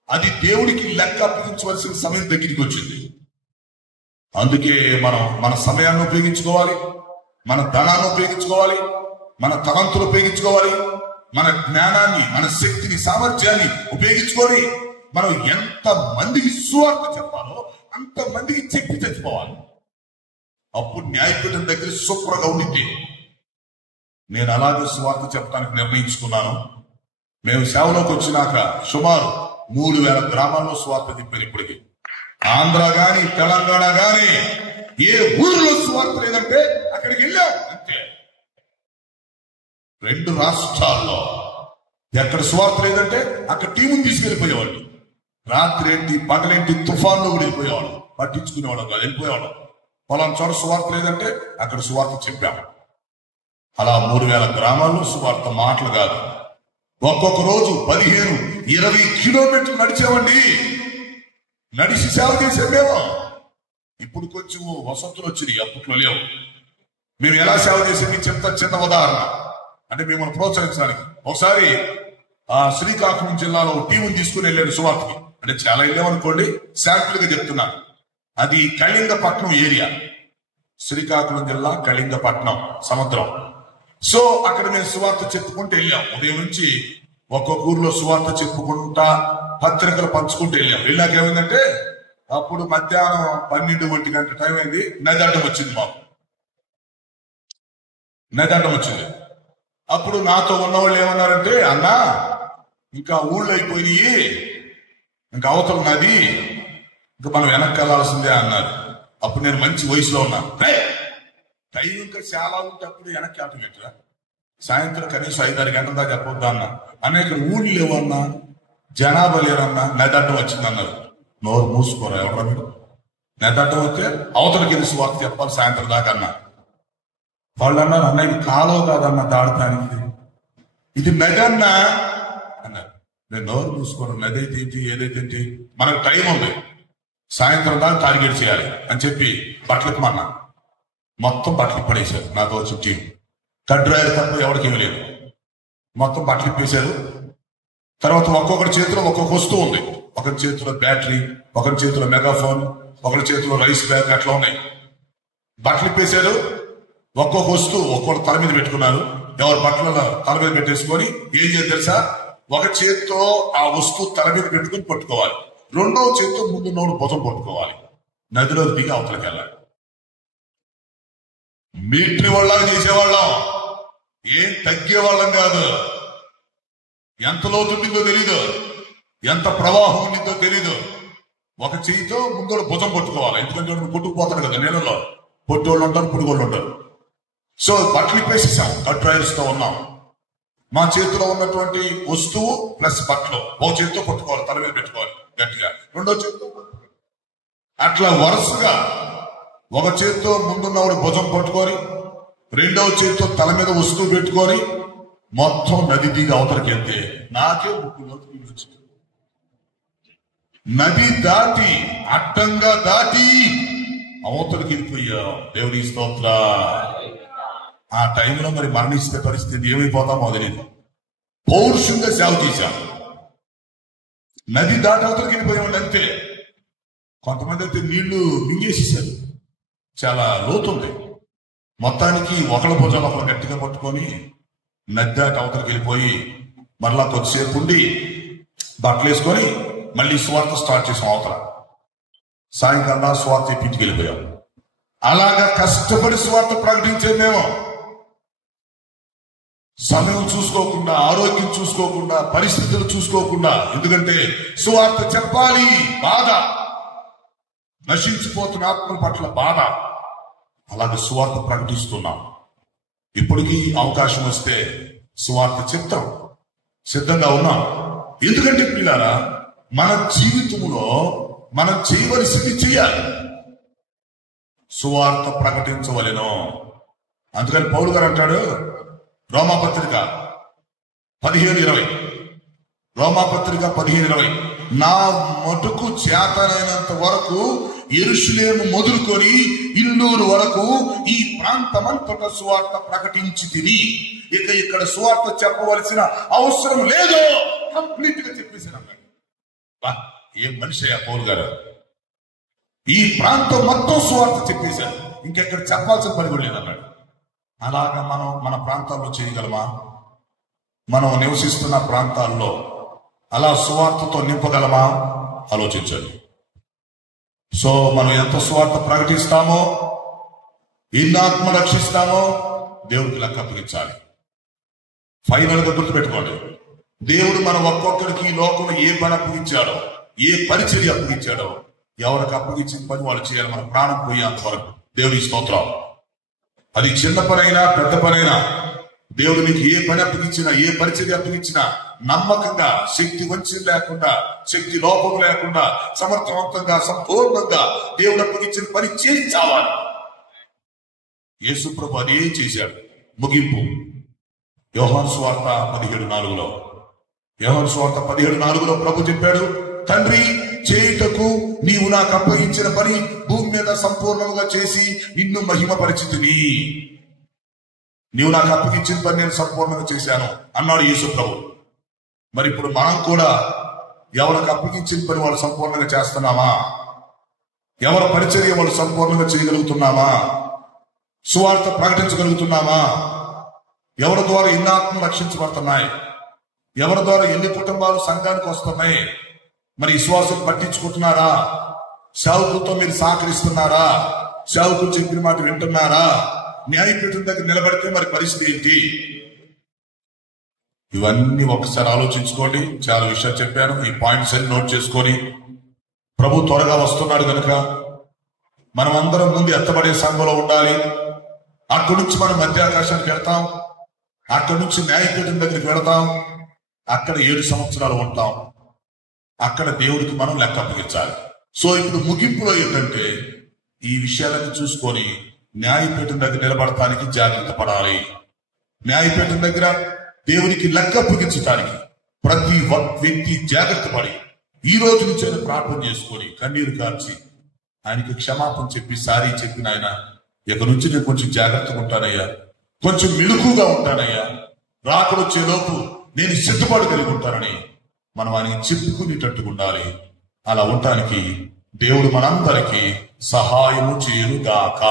అది దేవుడికి లెక్క అప్పగించవలసిన సమయం దగ్గరికి వచ్చింది. అందుకే మనం మన సమయాన్ని ఉపయోగించుకోవాలి, మన ధనాన్ని ఉపయోగించుకోవాలి, మన తలంతులు ఉపయోగించుకోవాలి, మన జ్ఞానాన్ని, మన శక్తిని, సామర్థ్యాన్ని ఉపయోగించుకొని మనం ఎంత మందికి సువార్త చెప్పాలో అంత మందికి చెప్పి చచ్చిపోవాలి. అప్పుడు న్యాయపీఠం దగ్గర శుభ్రంగా ఉండితే. నేను అలాగే సువార్త చెప్పడానికి నిర్ణయించుకున్నాను. మేము సేవలోకి వచ్చినాక సుమారు 3000 గ్రామాల్లో సువార్త చెప్పాను. ఇప్పటికి ఆంధ్ర గాని తెలంగాణ గాని ఏ ఊరిలో సువార్త లేదంటే అక్కడికి వెళ్ళాం అంతే. 2 రాష్ట్రాల్లో ఎక్కడ సువార్త లేదంటే అక్కడ టీముని తీసుకెళ్ళిపోయేవాళ్ళు. రాత్రి ఏంటి పగలేంటి తుఫాన్లో కూడా వెళ్ళిపోయేవాళ్ళు, పట్టించుకునేవాళ్ళం కాదు, వెళ్ళిపోయేవాళ్ళం. పొలం చోట సువార్త లేదంటే అక్కడ సువార్త చెప్పాము. అలా 3000 గ్రామాల్లో సువార్త మాటలు కాదు, ఒక్కొక్క రోజు 15-20 కిలోమీటర్లు నడిచామండి. నడిచి సేవ చేసామేమో. ఇప్పుడు కొంచెం వసతులు వచ్చినాయి, అప్పట్లో లేవు. మేము ఎలా సేవ చేసేది చెప్తా. చిన్న ఉదాహరణ అంటే మిమ్మల్ని ప్రోత్సహించడానికి. ఒకసారి శ్రీకాకుళం జిల్లాలో టీముని తీసుకుని వెళ్ళాడు సువార్తకి. అంటే చాలా వెళ్ళామనుకోండి, శాంపుల్ గా చెప్తున్నాను. అది కళింగపట్నం ఏరియా, శ్రీకాకుళం జిల్లా కళింగపట్నం సముద్రం. సో అక్కడ మేము సువార్త చెప్పుకుంటూ వెళ్ళాం. ఉదయం నుంచి ఒక్కొక్క ఊర్లో సువార్త చెప్పుకుంటా పత్రికలు పంచుకుంటూ వెళ్ళాం. వెళ్ళాక ఏమైందంటే అప్పుడు మధ్యాహ్నం 12-1 గంట టైం అయింది. నది అడ్డం వచ్చింది, మాకు నది అడ్డం వచ్చింది. అప్పుడు నాతో ఉన్నవాళ్ళు ఏమన్నారంటే, అన్నా ఇంకా ఊళ్ళో అయిపోయి ఇంకా అవతల నది, ఇంకా మనం వెనక్కి వెళ్లాల్సిందే అన్నారు. అప్పుడు నేను మంచి వయసులో ఉన్నాను. టైం ఇంకా చాలా ఉంటే అప్పుడు వెనక్కి ఆటం పెట్టరా, సాయంత్రం కనీసం 5-6 గంటల దాకా చెప్పొద్దా అన్న. అనేక ఊళ్ళు లేవన్నా, జనాభా లేరన్నా, నది అడ్డం వచ్చిందన్నారు. నోరు మూసుకోరా ఎవరా మీరు, నది అడ్డం వస్తే అవతలకి వెళ్ళి సువార్త చెప్పాలి సాయంత్రం దాకా అన్నా. వాళ్ళు అన్నారు, అన్న ఇది కాలువ కాదన్న దాడటానికి, ఇది నది అన్నా అన్నారు. నేను నోరు మూసుకోను, నది అయితే ఏంటి ఏదైతే ఏంటి, మనకు టైం ఉంది, సాయంత్రం దాకా టార్గెట్ చేయాలి అని చెప్పి బట్టలకు మన్నా మొత్తం బట్టలు పడేశారు. నాతో వచ్చి టీం కడ్రాయలు తప్ప ఎవరికి ఇవ్వలేదు, మొత్తం బట్టలు ఇప్పేశారు. తర్వాత ఒక్కొక్కరి చేతిలో ఒక్కొక్క వస్తువు ఉంది. ఒకరి చేతిలో బ్యాటరీ, ఒకరి చేతిలో మెగాఫోన్, ఒకరి చేతిలో రైస్ బ్యాగ్, అట్లా ఉన్నాయి. బట్టలు ఇప్పేశారు. ఒక్కొక్క వస్తువు ఒక్కొక్క తల మీద పెట్టుకున్నారు. ఎవరి బట్టల తల మీద పెట్టేసుకొని ఏం చేయాలి తెలుసా, ఒక చేతితో ఆ వస్తువు తల మీద పెట్టుకుని పట్టుకోవాలి, రెండో చేతితో ముందు నోడు భుజం పట్టుకోవాలి, నదిలో దిగి అవతలకి వెళ్ళాలి. మిలిటరీ వాళ్ళగా చేసేవాళ్ళం, ఏం తగ్గేవాళ్ళం కాదు. ఎంత లోతుండిందో తెలీదు, ఎంత ప్రవాహం ఉండిందో తెలీదు. ఒక చేయితో ముందు భుజం పట్టుకోవాలి, ఎందుకంటే కొట్టుకుపోతాడు కదా నీళ్ళలో, పొట్టోళ్ళు ఉంటారు, పుడుగోళ్ళు ఉంటారు. సో బట్టలు ఇప్పేసేసాం, కట్ డ్రైవర్స్ తో ఉన్నాం. మా చేతిలో ఉన్నటువంటి వస్తువు ప్లస్ బట్టలు ఓ చేతితో పట్టుకోవాలి, తల మీద పెట్టుకోవాలి గట్టిగా, రెండో చేతితో అట్లా వరుసగా ఒక చేతితో ముందున్నవాడు భుజం పట్టుకొని రెండవ చేతితో తల మీద వస్తువు పెట్టుకొని మొత్తం నది దిగి అవతలకి వెళ్తే నాకే ముక్కులో నది దాటి అడ్డంగా దాటి అవతలకి వెళ్ళిపోయాం. దేవుని స్తోత్ర. ఆ టైంలో మరి మరణిస్తే పరిస్థితి ఏమైపోతామో తెలియదు. పౌరుషంగా సేవ చేశాం. నది దాటి అవతలకి వెళ్ళిపోయామండి అంతే. కొంతమంది అయితే నీళ్లు మింగేసేసారు, చాలా లోతుంది. మొత్తానికి ఒకళ్ళ భుజాలు ఒకళ్ళు గట్టిగా పట్టుకొని నది దాటి అవతలకి వెళ్ళిపోయి మరలా కొద్దిసేపు ఉండి బట్టలు వేసుకొని మళ్ళీ స్వార్థ స్టార్ట్ చేసాం. అవతల సాయంకాలం స్వార్థ ఇంటికి వెళ్ళిపోయాం. అలాగా కష్టపడి స్వార్థ ప్రకటించే మేము సమయం చూసుకోకుండా, ఆరోగ్యం చూసుకోకుండా, పరిస్థితులు చూసుకోకుండా, ఎందుకంటే సువార్త చెప్పాలి, బాధ, నశించిపోతున్న ఆత్మల పట్ల బాధ, అలాగే సువార్త ప్రకటిస్తున్నాం. ఇప్పటికీ అవకాశం వస్తే సువార్త చెప్తాం, సిద్ధంగా ఉన్నాం. ఎందుకంటే పిల్లారా, మన జీవితంలో మనం చేయవలసింది చేయాలి, సువార్త ప్రకటించవలెను. అందుకని పౌలు గారు అంటాడు రోమాపత్రిక 15:20, రోమాపత్రిక 15:20, నా మటుకు చేతనైనంత వరకు యెరూషలేము మొదలుకొని ఇల్లూరు వరకు ఈ ప్రాంతమంతట సువార్త ప్రకటించి తిని, ఇక ఇక్కడ సువార్త చెప్పవలసిన అవసరం లేదు, కంప్లీట్ గా చెప్పేసాను. ఏం మనిషి అయ్యా పౌలు గారు, ఈ ప్రాంతం మొత్తం సువార్త చెప్పేశారు, ఇంకెక్కడ చెప్పాల్సిన పని కూడా లేదన్నాడు. అలాగా మనం మన ప్రాంతాల్లో చేయగలమా? మనం నివసిస్తున్న ప్రాంతాల్లో అలా సువార్తతో నింపగలమా? ఆలోచించండి. సో మనం ఎంత సువార్త ప్రకటిస్తామో, ఎన్ని ఆత్మ రక్షిస్తామో దేవుడికి లెక్క అప్పగించాలి. ఫైనల్ గా గుర్తుపెట్టుకోండి, దేవుడు మనం ఒక్కొక్కరికి ఈ లోకంలో ఏ పని అప్పగించాడో, ఏ పరిచర్య అప్పగించాడో, ఎవరికి అప్పగించిన పని వాళ్ళు చేయాలి, మన ప్రాణం పోయేంత వరకు. దేవుడి స్తోత్రం. అది చిన్న పనైనా పెద్ద పనైనా, దేవుడు నీకు ఏ పని అప్పగించినా, ఏ పరిచర్య అప్పగించినా నమ్మకంగా, శక్తి వంచన లేకుండా, శక్తి లోపం లేకుండా, సమర్థవంతంగా, సంపూర్ణంగా దేవుడు అప్పగించిన పని చేసి చావాలి. యేసు ప్రభు అదే చేశాడు. ముగింపు యోహాను సువార్త 17:4, యోహాను సువార్త 17:4 ప్రభు చెప్పాడు, తండ్రి, చేయుటకు నీవు నాకు అప్పగించిన పని భూమి మీద సంపూర్ణంగా చేసి నిన్ను మహిమపరిచితిని. నీవు నాకు అప్పగించిన పని నేను సంపూర్ణంగా చేశాను అన్నాడు యేసు ప్రభు. మరి ఇప్పుడు మనం కూడా ఎవరికి అప్పగించిన పని వాళ్ళు సంపూర్ణంగా చేస్తున్నామా? ఎవరి పరిచర్య వాళ్ళు సంపూర్ణంగా చేయగలుగుతున్నామా? సువార్త ప్రకటించగలుగుతున్నామా? ఎవరి ద్వారా ఎన్ని ఆత్మలు రక్షించబడుతున్నాయి? ఎవరి ద్వారా ఎన్ని కుటుంబాలు సంఘానికి వస్తున్నాయి? మరి విశ్వాసం పట్టించుకుంటున్నారా? సేవకులతో మీరు సహకరిస్తున్నారా? సేవకులు చెప్పిన మాట వింటున్నారా? న్యాయపీఠం దగ్గర నిలబడితే మరి పరిస్థితి ఏంటి? ఇవన్నీ ఒకసారి ఆలోచించుకోండి. చాలా విషయాలు చెప్పాను, ఈ పాయింట్స్ అన్ని నోట్ చేసుకొని, ప్రభు త్వరగా వస్తున్నాడు కనుక మనం అందరం ముందు ఎత్తబడే సంఘంలో ఉండాలి. అక్కడి నుంచి మనం మధ్యాకాశానికి వెళ్తాం, అక్కడి నుంచి న్యాయపీఠం దగ్గరికి వెళతాం, అక్కడ 7 సంవత్సరాలు ఉంటాం. అక్కడ దేవుడికి మనం లెక్క అప్పగించాలి. సో ఇప్పుడు ముగింపులో ఏంటంటే, ఈ విషయాలన్నీ చూసుకొని న్యాయపీఠం దగ్గర నిలబడటానికి జాగ్రత్త పడాలి. న్యాయపీఠం దగ్గర దేవునికి లెక్క అప్పగించడానికి ప్రతి వ్యక్తి జాగ్రత్త పడి ఈ రోజు నుంచి ప్రార్థన చేసుకొని కన్నీరు కార్చి ఆయనకి క్షమాపణ చెప్పి, సారీ చెప్పిన ఆయన, ఇక నుంచి నేను కొంచెం జాగ్రత్తగా ఉంటానయ్యా, కొంచెం మెలుకుగా ఉంటానయ్యా, రాకడొచ్చే లోపు నేను సిద్ధపాటు కలిగి ఉంటానని మనం ఆయనకి చెప్పుకునేటట్టుగా ఉండాలి. అలా ఉండటానికి దేవుడు మనందరికీ సహాయము చేయుగాక.